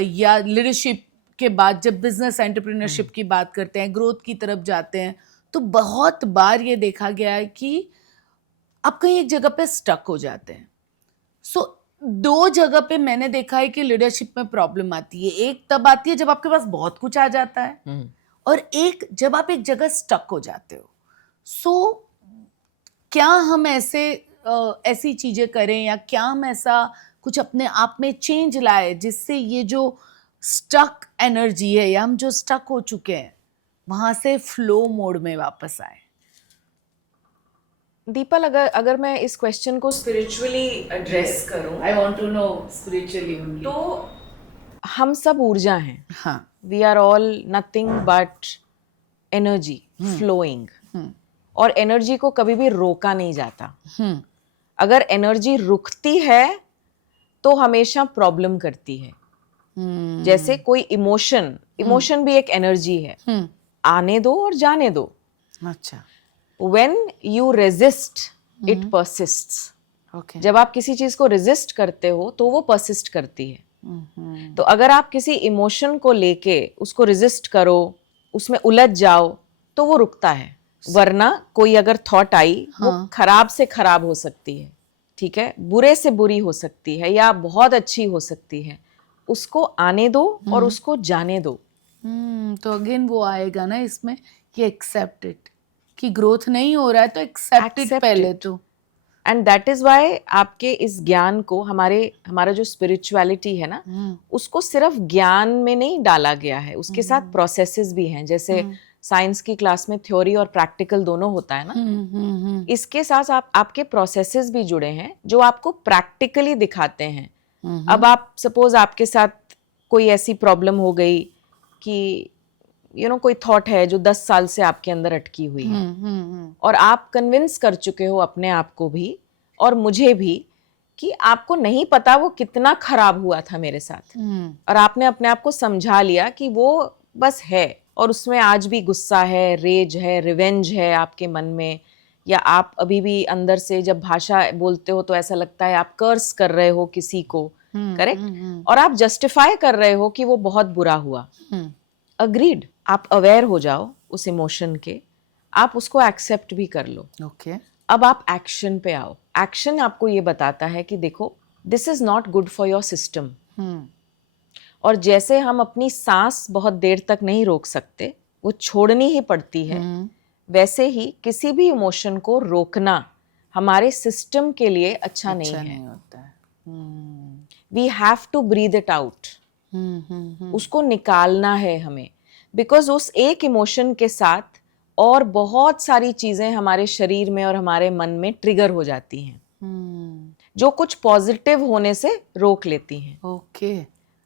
या लीडरशिप के बाद जब बिजनेस एंटरप्रेन्योरशिप की बात करते हैं, ग्रोथ की तरफ जाते हैं, तो बहुत बार ये देखा गया है कि आप कहीं एक जगह पे स्टक हो जाते हैं। सो दो जगह पे मैंने देखा है कि लीडरशिप में प्रॉब्लम आती है। एक तब आती है जब आपके पास बहुत कुछ आ जाता है, और एक जब आप एक जगह स्टक हो जाते हो। सो क्या हम ऐसी चीजें करें, या क्या हम ऐसा कुछ अपने आप में चेंज लाए जिससे ये जो स्टक एनर्जी है, या हम जो स्टक हो चुके हैं, वहां से फ्लो मोड में वापस आए? दीपल, अगर मैं इस क्वेश्चन को स्पिरिचुअली एड्रेस करूं, I want to know spiritually, तो हम सब ऊर्जा हैं। हाँ, we are all nothing but energy flowing, और एनर्जी को कभी भी रोका नहीं जाता। अगर एनर्जी रुकती है तो हमेशा प्रॉब्लम करती है। जैसे कोई इमोशन भी एक एनर्जी है, आने दो और जाने दो। अच्छा। When you resist, it persists. Okay. जब आप किसी चीज को रेजिस्ट करते हो तो वो परसिस्ट करती है। तो अगर आप किसी इमोशन को लेके उसको रेजिस्ट करो, उसमें उलझ जाओ, तो वो रुकता है। वरना कोई अगर थॉट आई, वो खराब से खराब हो सकती है, ठीक है, बुरे से बुरी हो सकती है, या बहुत अच्छी हो सकती है। उसको आने दो और उसको जाने दो। तो अगेन वो आएगा ना इसमें कि एक्सेप्ट इट, कि ग्रोथ नहीं हो रहा है तो एक्सेप्ट इट पहले तो। एंड दैट इज वाई आपके इस ज्ञान को, हमारा जो स्पिरिचुअलिटी है ना, उसको सिर्फ ज्ञान में नहीं डाला गया है, उसके साथ प्रोसेसेस भी हैं। जैसे साइंस की क्लास में थ्योरी और प्रैक्टिकल दोनों होता है ना, इसके साथ आपके प्रोसेसेस भी जुड़े हैं जो आपको प्रैक्टिकली दिखाते हैं। अब आप सपोज आपके साथ कोई ऐसी प्रॉब्लम हो गई कि कोई थॉट है जो 10 साल से आपके अंदर अटकी हुई है, और आप कन्विंस कर चुके हो अपने आप को भी और मुझे भी कि आपको नहीं पता वो कितना खराब हुआ था मेरे साथ, और आपने अपने आप को समझा लिया कि वो बस है, और उसमें आज भी गुस्सा है, रेज है, रिवेंज है आपके मन में, या आप अभी भी अंदर से जब भाषा बोलते हो तो ऐसा लगता है आप कर्स कर रहे हो किसी को, करेक्ट, और आप जस्टिफाई कर रहे हो कि वो बहुत बुरा हुआ। अग्रीड, आप अवेयर हो जाओ उस इमोशन के, आप उसको एक्सेप्ट भी कर लो। ओके। अब आप एक्शन पे आओ। एक्शन आपको ये बताता है कि देखो, this is not good for your system. और जैसे हम अपनी सांस बहुत देर तक नहीं रोक सकते, वो छोड़नी ही पड़ती है, वैसे ही किसी भी इमोशन को रोकना हमारे सिस्टम के लिए अच्छा नहीं होता है। We have to breathe it out, उसको निकालना है हमें, बिकॉज उस एक इमोशन के साथ और बहुत सारी चीजें हमारे शरीर में और हमारे मन में ट्रिगर हो जाती हैं, जो कुछ पॉजिटिव होने से रोक लेती हैं। ओके।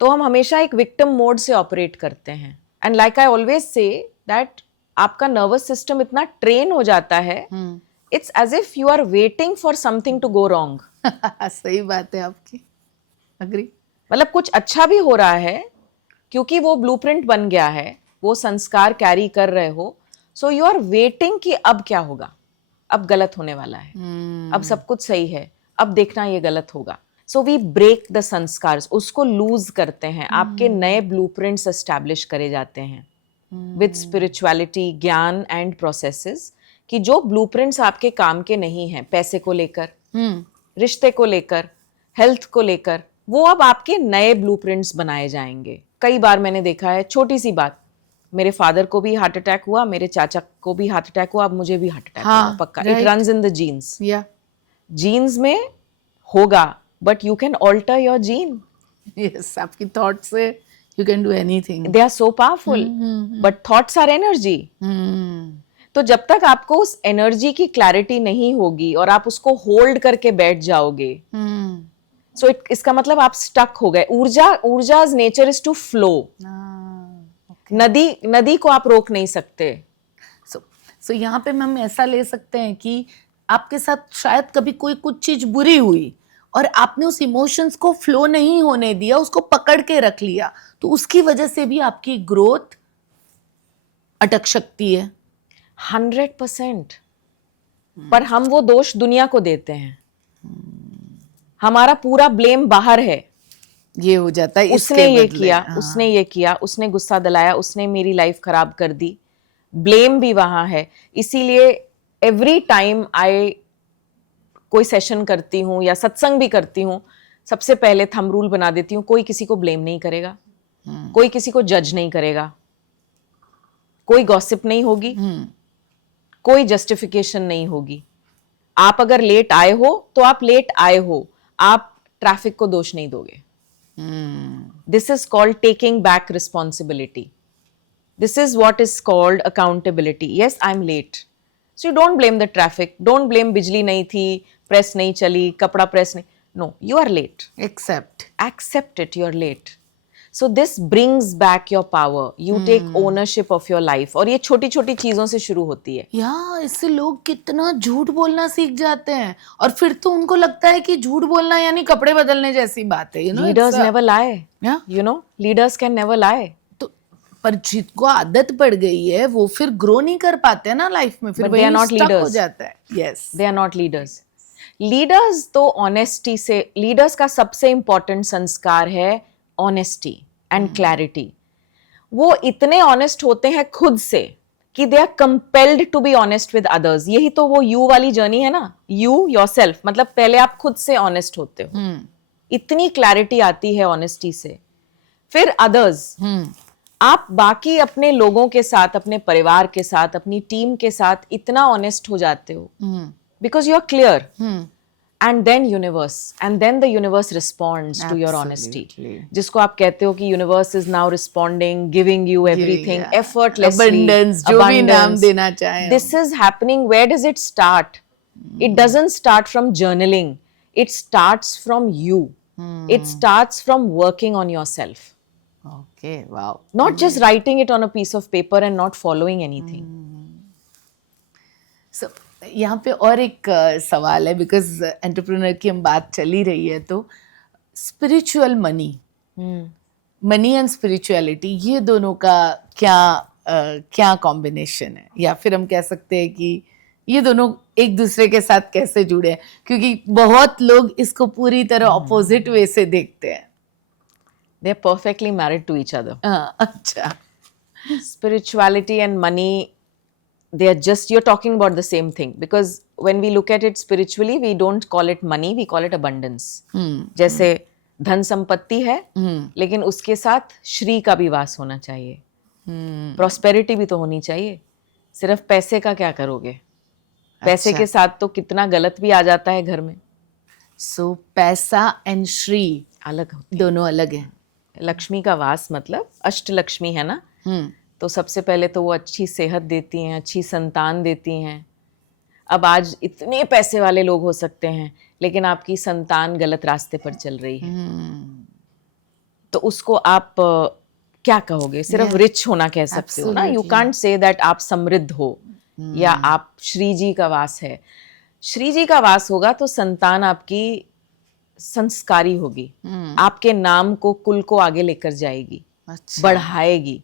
तो हम हमेशा एक विक्टिम मोड से ऑपरेट करते हैं। And like I always say that आपका नर्वस सिस्टम इतना ट्रेन हो जाता है, it's as if you are waiting for something to go wrong. सही बात है आपकी, अग्री। मतलब कुछ अच्छा भी हो रहा है क्योंकि वो ब्लूप्रिंट बन गया है, वो संस्कार कैरी कर रहे हो, सो यू आर वेटिंग कि अब क्या होगा, अब गलत होने वाला है, अब सब कुछ सही है, अब देखना ये गलत होगा। सो वी ब्रेक द संस्कार, उसको लूज करते हैं, आपके नए ब्लूप्रिंट्स एस्टैब्लिश करे जाते हैं विद स्पिरिचुअलिटी, ज्ञान एंड प्रोसेसेस, कि जो ब्लूप्रिंट्स आपके काम के नहीं हैं, पैसे को लेकर, रिश्ते को लेकर, हेल्थ को लेकर, वो अब आपके नए ब्लूप्रिंट्स बनाए जाएंगे। कई बार मैंने देखा है, छोटी सी बात, मेरे फादर को भी हार्ट अटैक हुआ, मेरे चाचा को भी हार्ट अटैक हुआ, अब मुझे भी हार्ट अटैक हुआ, पक्का। It runs in the genes. Genes में होगा, but you can alter your gene. Yes, आपकी थॉट से you can do anything. They are so powerful, but thoughts are energy. तो जब तक आपको उस एनर्जी की क्लैरिटी नहीं होगी और आप उसको होल्ड करके बैठ जाओगे, सो इसका मतलब आप स्टक हो गए। ऊर्जा's नेचर इज टू फ्लो। नदी को आप रोक नहीं सकते। सो यहाँ पे हम ऐसा ले सकते हैं कि आपके साथ शायद कभी कोई कुछ चीज बुरी हुई और आपने उस इमोशंस को फ्लो नहीं होने दिया, उसको पकड़ के रख लिया, तो उसकी वजह से भी आपकी ग्रोथ अटक सकती है। 100%। पर हम वो दोष दुनिया को देते हैं, हमारा पूरा ब्लेम बाहर है। ये हो जाता है, उसने ये किया, उसने ये किया, उसने गुस्सा दिलाया, उसने मेरी लाइफ खराब कर दी, ब्लेम भी वहां है। इसीलिए एवरी टाइम कोई सेशन करती हूँ या सत्संग भी करती हूँ, सबसे पहले थंब रूल बना देती हूँ, कोई किसी को ब्लेम नहीं करेगा, कोई किसी को जज नहीं करेगा, कोई गॉसिप नहीं होगी, कोई जस्टिफिकेशन नहीं होगी। आप अगर लेट आए हो तो आप लेट आए हो, आप ट्रैफिक को दोष नहीं दोगे। This is called taking back responsibility. This is what is called accountability. Yes, I am late, so you don't blame the traffic, don't blame बिजली नहीं थी, प्रेस नहीं चली, कपड़ा प्रेस नहीं, no, you are late, accept it, you are late. So this brings back your power. You take ownership of your life. और ये छोटी छोटी चीजों से शुरू होती है। इससे लोग कितना झूठ बोलना सीख जाते हैं, और फिर तो उनको लगता है कि झूठ बोलना यानी कपड़े बदलने जैसी बात है। Leaders never lie. You know, leaders can never lie. तो पर जिनको आदत पड़ गई है वो फिर ग्रो नहीं कर पाते हैं ना लाइफ में, फिर वही स्टक हो जाता है। Yes. They are not leaders. Leaders तो ऑनेस्टी से, लीडर्स का सबसे इंपॉर्टेंट संस्कार है ऑनेस्टी एंड क्लैरिटी। वो इतने ऑनेस्ट होते हैं खुद से कि they are compelled to be honest with others. यही तो वो यू वाली जर्नी है ना, यू योरसेल्फ, मतलब पहले आप खुद से ऑनेस्ट होते हो, इतनी क्लैरिटी आती है ऑनेस्टी से, फिर अदर्स। आप बाकी अपने लोगों के साथ, अपने परिवार के साथ, अपनी टीम के साथ इतना ऑनेस्ट हो जाते हो because you are clear, and then universe, and then the universe responds to your honesty, जिसको आप कहते हो कि universe is now responding, giving you everything effortlessly, abundance, जो भी नाम देना चाहे। This is happening. Where does it start? It doesn't start from journaling, it starts from you. It starts from working on yourself. Okay, wow. Not just writing it on a piece of paper and not following anything. So यहाँ पे और एक सवाल है, because entrepreneur की हम बात चली रही है, तो स्पिरिचुअल मनी एंड स्पिरिचुअलिटी, ये दोनों का क्या कॉम्बिनेशन है, या फिर हम कह सकते हैं कि ये दोनों एक दूसरे के साथ कैसे जुड़े हैं, क्योंकि बहुत लोग इसको पूरी तरह ऑपोजिट वे से देखते हैं। They are perfectly married to each other. अच्छा, spirituality and money, they are just, you're talking about the same thing, because when we look at it spiritually, we don't call it money, we call it abundance. जैसे धन संपत्ति है, लेकिन उसके साथ श्री का भी वास होना चाहिए, प्रॉस्पेरिटी भी तो होनी चाहिए। सिर्फ पैसे का क्या करोगे? पैसे के साथ तो कितना गलत भी आ जाता है घर में। सो पैसा एंड श्री अलग होते, दोनों अलग है। लक्ष्मी का वास मतलब अष्ट लक्ष्मी है ना, तो सबसे पहले तो वो अच्छी सेहत देती हैं, अच्छी संतान देती हैं। अब आज इतने पैसे वाले लोग हो सकते हैं, लेकिन आपकी संतान गलत रास्ते पर चल रही है, तो उसको आप क्या कहोगे? सिर्फ रिच होना कह सकते हो ना, यू कांट से दैट आप समृद्ध हो या आप श्री जी का वास है। श्री जी का वास होगा तो संतान आपकी संस्कारी होगी, आपके नाम को, कुल को आगे लेकर जाएगी, बढ़ाएगी।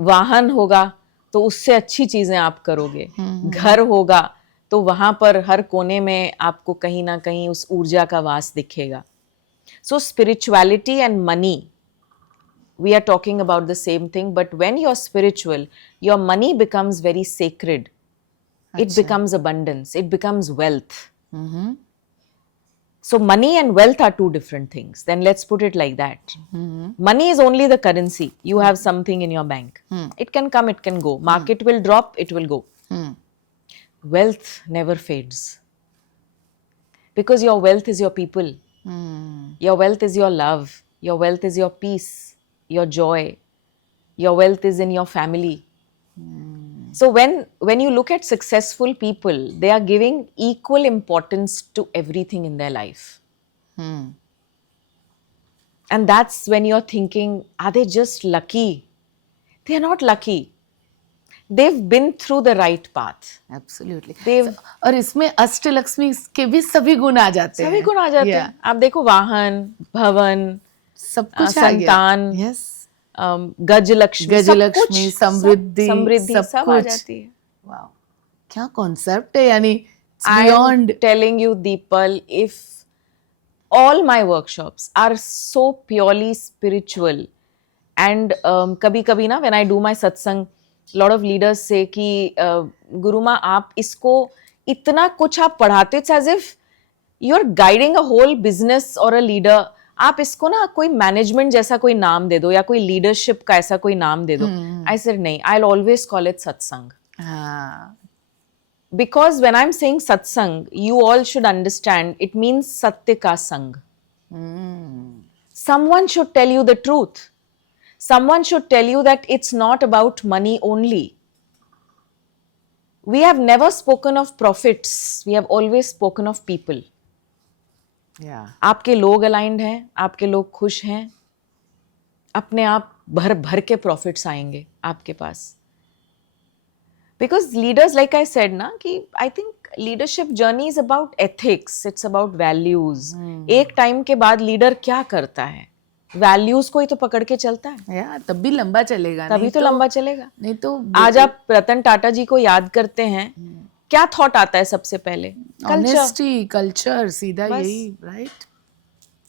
वाहन होगा तो उससे अच्छी चीजें आप करोगे, घर होगा तो वहां पर हर कोने में आपको कहीं ना कहीं उस ऊर्जा का वास दिखेगा. So spirituality and money, we are talking about the same thing, but when you're spiritual, your money becomes very sacred. It becomes abundance, it becomes wealth. So money and wealth are two different things. Then let's put it like that. Money is only the currency. You have something in your bank. It can come, it can go. Market will drop, it will go. Wealth never fades. Because your wealth is your people. Your wealth is your love. Your wealth is your peace, your joy. Your wealth is in your family. So when you look at successful people, they are giving equal importance to everything in their life. And that's when you're thinking, are they just lucky? They are not lucky. They've been through the right path. Absolutely. और इसमें अष्टलक्ष्मी के भी सभी गुण आ जाते हैं. सभी गुण आ जाते हैं. आप देखो, वाहन, भवन, सब कुछ आ गया. संतान, यस, गजलक्ष्मी, गजलक्ष्मी, समृद्धि, सब आ जाती है. वाओ, क्या कॉन्सेप्ट है. यानी I'm telling you, Deepal, if all my workshops are so purely spiritual, and कभी-कभी ना when I do my satsang, lot of leaders say कि गुरु माँ आप इसको इतना कुछ आप पढ़ाते, it's as if you're guiding a whole business or a leader. आप इसको ना कोई मैनेजमेंट जैसा कोई नाम दे दो या कोई लीडरशिप का ऐसा कोई नाम दे दो. I said नहीं, I'll always call it satsang. Because when I'm saying satsang, you all should understand it means satya ka sang. Someone should tell you the truth. Someone should tell you that it's not about money only. We have never spoken of profits. We have always spoken of people. आपके लोग aligned हैं, आपके लोग खुश हैं, अपने आप भर भर के प्रॉफिट्स आएंगे आपके पास. Because leaders, like I said ना, कि I think leadership journey is about ethics, it's about values. एक टाइम के बाद लीडर क्या करता है, वैल्यूज को ही तो पकड़ के चलता है. यार तब भी लंबा चलेगा. तभी तो लंबा चलेगा. नहीं तो आज आप रतन टाटा जी को याद करते हैं, क्या थॉट आता है सबसे पहले? ऑनेस्टी, कल्चर, सीधा यही, right?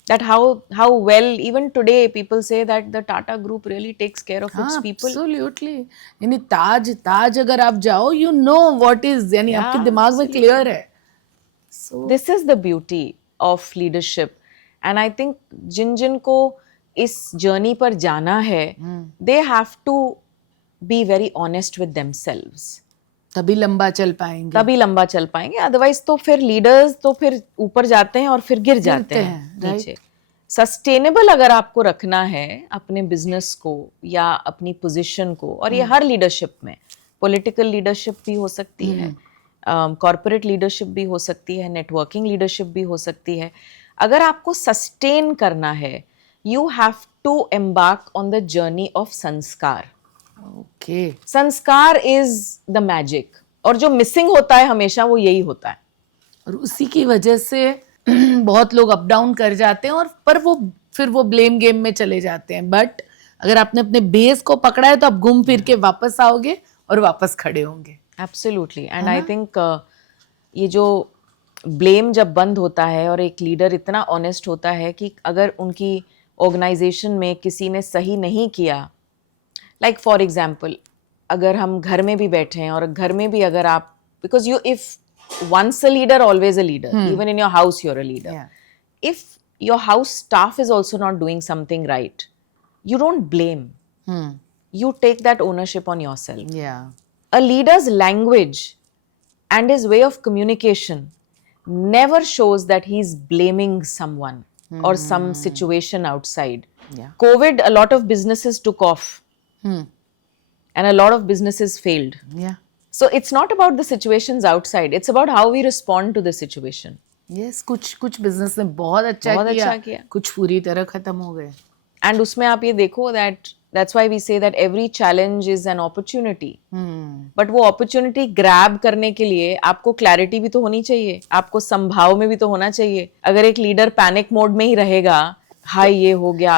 That how well even today people say that the Tata Group really takes care of its people. Absolutely. यानी ताज अगर आप जाओ, you know what is, यानी आपके दिमाग में क्लियर है. So this is the beauty of leadership, and I think जिन को इस जर्नी पर जाना है, they have to be very honest with themselves. तभी लंबा चल पाएंगे. अदरवाइज तो फिर लीडर्स तो फिर ऊपर जाते हैं और फिर गिर जाते हैं नीचे. सस्टेनेबल अगर आपको रखना है अपने बिजनेस को या अपनी पोजीशन को, और ये हर लीडरशिप में, पॉलिटिकल लीडरशिप भी हो सकती है, कॉर्पोरेट लीडरशिप भी हो सकती है, नेटवर्किंग लीडरशिप भी हो सकती है. अगर आपको सस्टेन करना है, you have to embark on the journey of sanskar. Okay, sanskar is the magic, और जो मिसिंग होता है हमेशा वो यही होता है. और उसी की वजह से बहुत लोग अप डाउन कर जाते हैं, और पर फिर वो ब्लेम गेम में चले जाते हैं. बट अगर आपने अपने बेस को पकड़ा है तो आप घूम फिर के वापस आओगे और वापस खड़े होंगे. एब्सोल्युटली. एंड आई थिंक ये जो ब्लेम जब बंद होता है और एक लीडर इतना ऑनेस्ट होता है कि अगर उनकी ऑर्गेनाइजेशन में किसी ने सही नहीं किया, लाइक फॉर एग्जाम्पल अगर हम घर में भी बैठे हैं और घर में भी अगर आप, because you if once a leader, always a leader. Even in your house, you're a leader. If your house staff is also not doing something right, you don't blame. You take that ownership on yourself. A leader's language and his way of communication never shows that he's blaming someone or some situation outside. COVID, a lot of businesses took off. And a lot of businesses failed. So it's not about the situations outside, it's about how we respond to the situation. Yes, कुछ business ने बहुत अच्छा किया, कुछ पूरी तरह खत्म हो गए. And उसमें आप ये देखो that's why we say that every challenge is an opportunity. But वो opportunity grab करने के लिए आपको clarity भी तो होनी चाहिए, आपको संभाव में भी तो होना चाहिए. अगर एक लीडर पैनिक मोड में ही रहेगा, हाय ये हो गया,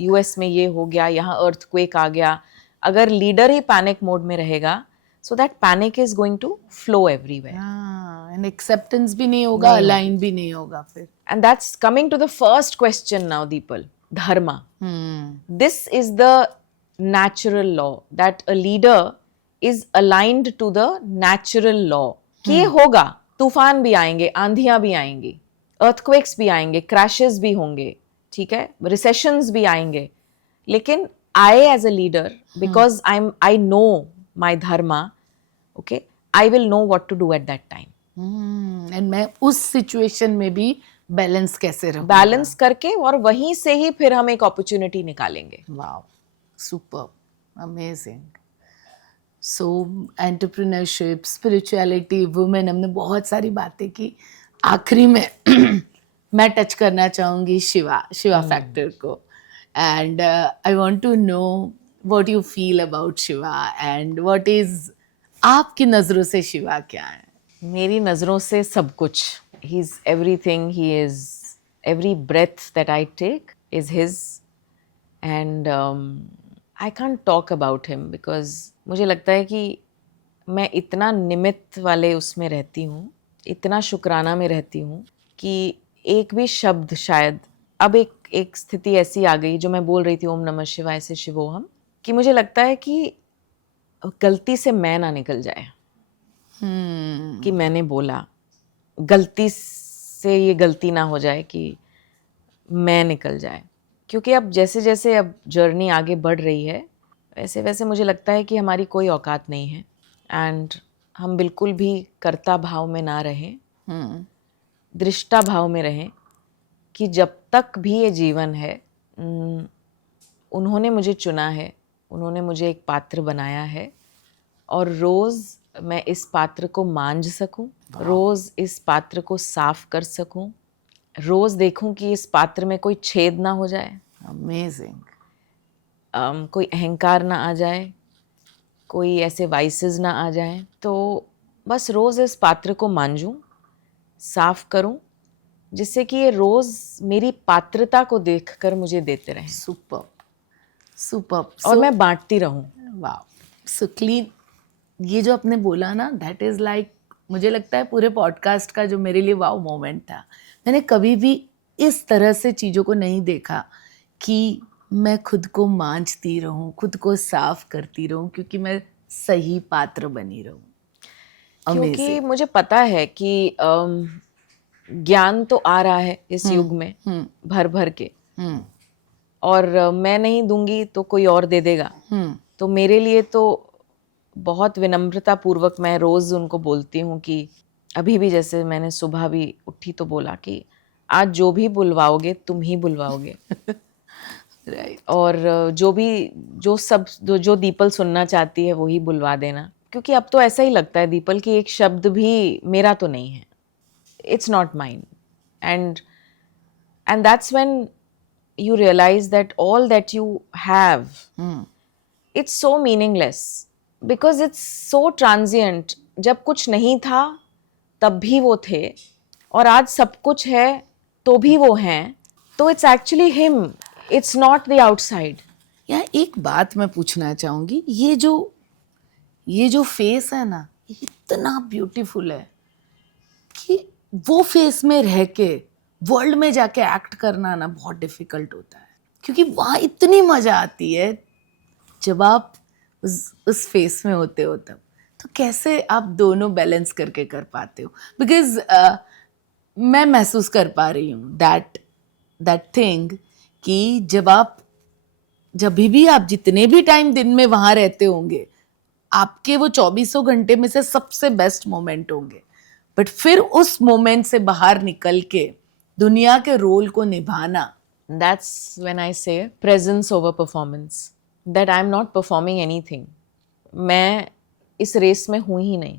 US में ये हो गया, यहाँ अर्थक्वेक आ गया, अगर लीडर ही पैनिक मोड में रहेगा so that panic is going to flow everywhere. हाँ, and acceptance भी नहीं होगा, नहीं align भी नहीं होगा फिर. And that's coming to the first question now, Deepal. Dharma. This is the natural law that a leader is aligned to the natural law. कि ये होगा, तूफान भी आएंगे, आंधियां भी आएंगी, earthquakes भी आएंगे, crashes भी होंगे, ठीक है, recessions भी आएंगे, लेकिन I as a leader, because I know my dharma, okay, I will know what to do at that time. And मैं उस सिचुएशन में भी बैलेंस कैसे रहूं, बैलेंस करके और वहीं से ही फिर हम एक अपॉर्चुनिटी निकालेंगे. Wow, super, amazing. So entrepreneurship, spirituality, women, हमने बहुत सारी बातें की. आखिरी में मैं टच करना चाहूंगी शिवा फैक्टर को. And I want to know what you feel about Shiva and what is आपकी नजरों से शिवा क्या है. मेरी नज़रों से सब कुछ. He is everything. He is every breath that I take is his, and I can't talk about him because मुझे लगता है कि मैं इतना निमित्त वाले उसमें रहती हूँ, इतना शुक्राना में रहती हूँ कि एक भी शब्द शायद. अब एक स्थिति ऐसी आ गई जो मैं बोल रही थी ओम नमः शिवाय से शिवोहम, कि मुझे लगता है कि गलती से मैं ना निकल जाए. कि मैंने बोला, गलती से ये गलती ना हो जाए कि मैं निकल जाए. क्योंकि अब जैसे जैसे अब जर्नी आगे बढ़ रही है वैसे वैसे मुझे लगता है कि हमारी कोई औकात नहीं है, एंड हम बिल्कुल भी कर्ता भाव में ना रहें, दृष्टा भाव में रहें कि जब तक भी ये जीवन है उन्होंने मुझे चुना है, उन्होंने मुझे एक पात्र बनाया है, और रोज़ मैं इस पात्र को मांझ सकूं, रोज़ इस पात्र को साफ कर सकूं, रोज़ देखूं कि इस पात्र में कोई छेद ना हो जाए. अमेजिंग. कोई अहंकार ना आ जाए, कोई ऐसे वाइसेस ना आ जाए. तो बस रोज़ इस पात्र को मांझूं, साफ करूं, जिससे कि ये रोज़ मेरी पात्रता को देखकर मुझे देते रहें. Super super. और मैं बांटती रहूं. Wow, so clean. ये जो आपने बोला ना, दैट इज़ लाइक, मुझे लगता है पूरे पॉडकास्ट का जो मेरे लिए वाओ मोमेंट था. मैंने कभी भी इस तरह से चीज़ों को नहीं देखा कि मैं खुद को मांझती रहूं, खुद को साफ करती रहूं, क्योंकि मैं सही पात्र बनी रहूं. क्योंकि मुझे पता है कि ज्ञान तो आ रहा है इस युग में भर भर के, और मैं नहीं दूंगी तो कोई और दे देगा. तो मेरे लिए तो बहुत विनम्रता पूर्वक मैं रोज़ उनको बोलती हूँ कि अभी भी जैसे मैंने सुबह भी उठी तो बोला कि आज जो भी बुलवाओगे तुम ही बुलवाओगे. राइट. और जो दीपल सुनना चाहती है वही बुलवा देना. क्योंकि अब तो ऐसा ही लगता है दीपल कि एक शब्द भी मेरा तो नहीं है. It's not mine. And that's when you realize that all that you have, it's so meaningless because it's so transient. जब कुछ नहीं था तब भी वो थे, और आज सब कुछ है तो भी वो हैं. तो it's actually him, it's not the outside. यार एक बात मैं पूछना चाहूँगी, ये जो फेस है ना, इतना ब्यूटीफुल है कि वो फेस में रह के वर्ल्ड में जाके एक्ट करना ना बहुत डिफिकल्ट होता है, क्योंकि वहाँ इतनी मज़ा आती है जब आप उस फेस में होते हो तब. तो कैसे आप दोनों बैलेंस करके कर पाते हो? बिकॉज मैं महसूस कर पा रही हूँ दैट थिंग कि जब भी आप जितने भी टाइम दिन में वहाँ रहते होंगे, आपके वो 24 घंटे में से सबसे बेस्ट मोमेंट होंगे, बट फिर उस मोमेंट से बाहर निकल के दुनिया के रोल को निभाना. That's when I say presence over performance. That I'm not performing anything. मैं इस रेस में हूँ ही नहीं.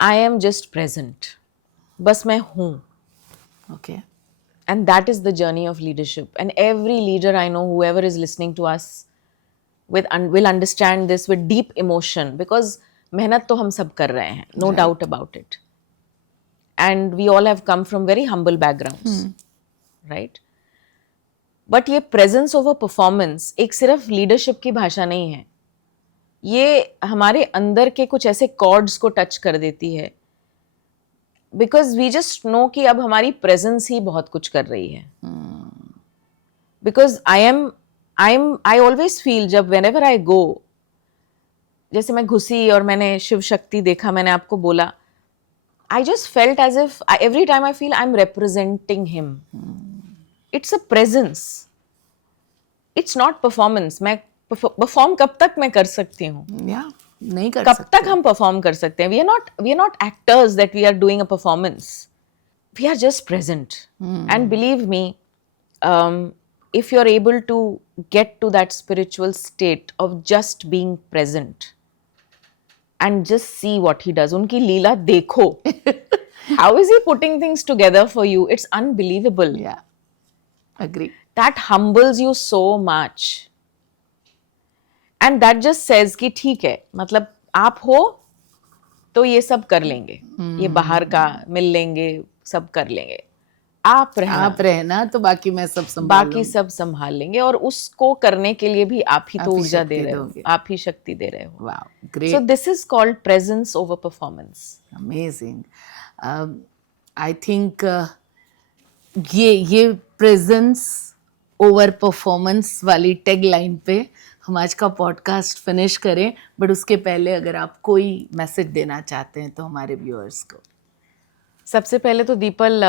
I am just present. बस मैं हूँ. Okay. And that is the journey of leadership. And every leader I know, whoever is listening to us, will understand this with deep emotion, because मेहनत तो हम सब कर रहे हैं, no doubt about it. And we all have come from very humble backgrounds, right? But ये presence over performance एक सिर्फ leadership की भाषा नहीं है. ये हमारे अंदर के कुछ ऐसे कॉर्ड्स को टच कर देती है, बिकॉज वी जस्ट नो कि अब हमारी प्रेजेंस ही बहुत कुछ कर रही है. बिकॉज आई ऑलवेज फील जब वेन एवर आई गो, जैसे मैं घुसी और मैंने शिव शक्ति देखा, मैंने आपको बोला, I just felt as if every time I feel I'm representing him. It's a presence. It's not performance. मैं परफॉर्म कब तक मैं कर सकती हूँ? नहीं कर कब सकते. तक हम परफॉर्म कर सकते हैं? We are not actors that we are doing a performance. We are just present. And believe me, if you're able to get to that spiritual state of just being present, and just see what he does. उनकी लीला देखो. How is he putting things together for you? It's unbelievable. Yeah, agree. That humbles you so much. And that just says कि ठीक है, मतलब आप हो तो ये सब कर लेंगे. ये बाहर का मिल लेंगे, सब कर लेंगे. आप रहना तो बाकी मैं सब बाकी सब संभाल लेंगे, और उसको करने के लिए भी आप ही तो ऊर्जा दे रहे हो, आप ही शक्ति दे रहे हो. Wow, great. So this is called presence over performance. Amazing. I think ये presence over performance वाली टैग लाइन पे हम आज का पॉडकास्ट फिनिश करें, बट उसके पहले अगर आप कोई मैसेज देना चाहते हैं तो हमारे व्यूअर्स को. सबसे पहले तो दीपल,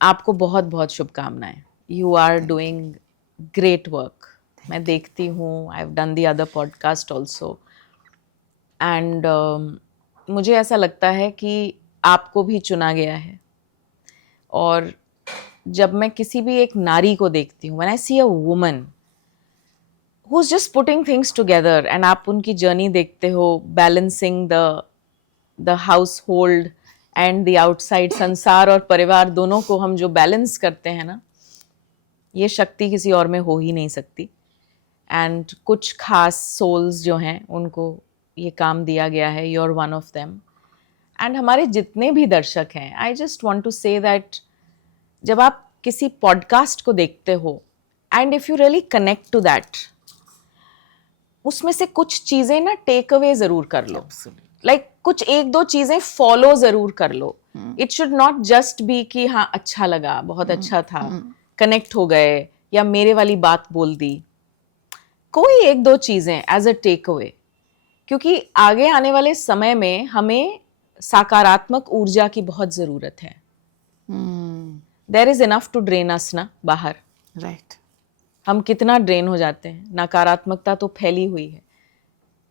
आपको बहुत बहुत शुभकामनाएं. You are doing great work. मैं देखती हूँ, I have done the other podcast also, and मुझे ऐसा लगता है कि आपको भी चुना गया है. और जब मैं किसी भी एक नारी को देखती हूँ, when I see a woman who is just putting things together, and आप उनकी जर्नी देखते हो, balancing the household and the outside, संसार और परिवार दोनों को हम जो बैलेंस करते हैं ना, ये शक्ति किसी और में हो ही नहीं सकती. एंड कुछ खास सोल्स जो हैं उनको ये काम दिया गया है. You are one of them. And हमारे जितने भी दर्शक हैं, I just want to say that जब आप किसी पॉडकास्ट को देखते हो, and if you really connect to that, उसमें से कुछ चीज़ें ना टेक अवे ज़रूर कर लो. लाइक कुछ एक दो चीजें फॉलो जरूर कर लो. It should not just be कि हाँ अच्छा लगा, बहुत अच्छा था, कनेक्ट हो गए, या मेरे वाली बात बोल दी. कोई एक दो चीजें एज अ टेक अवे, क्योंकि आगे आने वाले समय में हमें सकारात्मक ऊर्जा की बहुत जरूरत है. There is enough to drain us ना बाहर. राइट. हम कितना ड्रेन हो जाते हैं, नकारात्मकता तो फैली हुई है.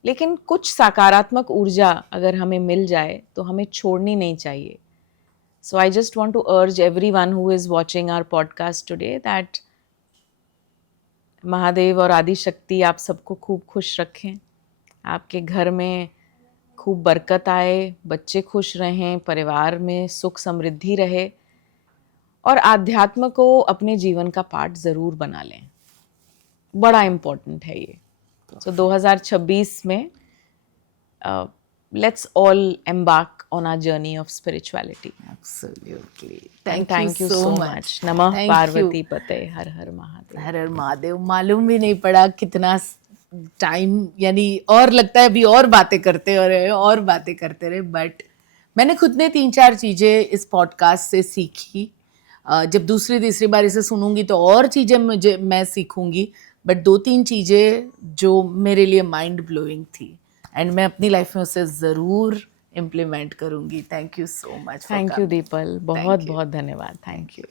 लेकिन कुछ सकारात्मक ऊर्जा अगर हमें मिल जाए तो हमें छोड़नी नहीं चाहिए. So I just want to urge everyone who is watching our podcast today that Mahadev और आदि शक्ति आप सबको खूब खुश रखें, आपके घर में खूब बरकत आए, बच्चे खुश रहें, परिवार में सुख समृद्धि रहे, और आध्यात्म को अपने जीवन का पार्ट ज़रूर बना लें. बड़ा इम्पोर्टेंट है ये. So 2026 में let's all embark on our journey of spirituality. Absolutely. Thank you so much. नमः पार्वती पते, हर हर महादेव. हर हर महादेव. मालूम भी नहीं पड़ा कितना टाइम, यानी और लगता है अभी और बातें करते रहे और बातें करते रहे. बट मैंने खुद ने 3-4 चीज़ें इस पॉडकास्ट से सीखी. जब दूसरी तीसरी बार इसे सुनूंगी तो और चीज़ें मैं सीखूंगी. बट 2-3 चीज़ें जो मेरे लिए माइंड ब्लोइंग थी, एंड मैं अपनी लाइफ में उसे ज़रूर इम्प्लीमेंट करूंगी. Thank you so much. Thank you the people, बहुत बहुत धन्यवाद. Thank you.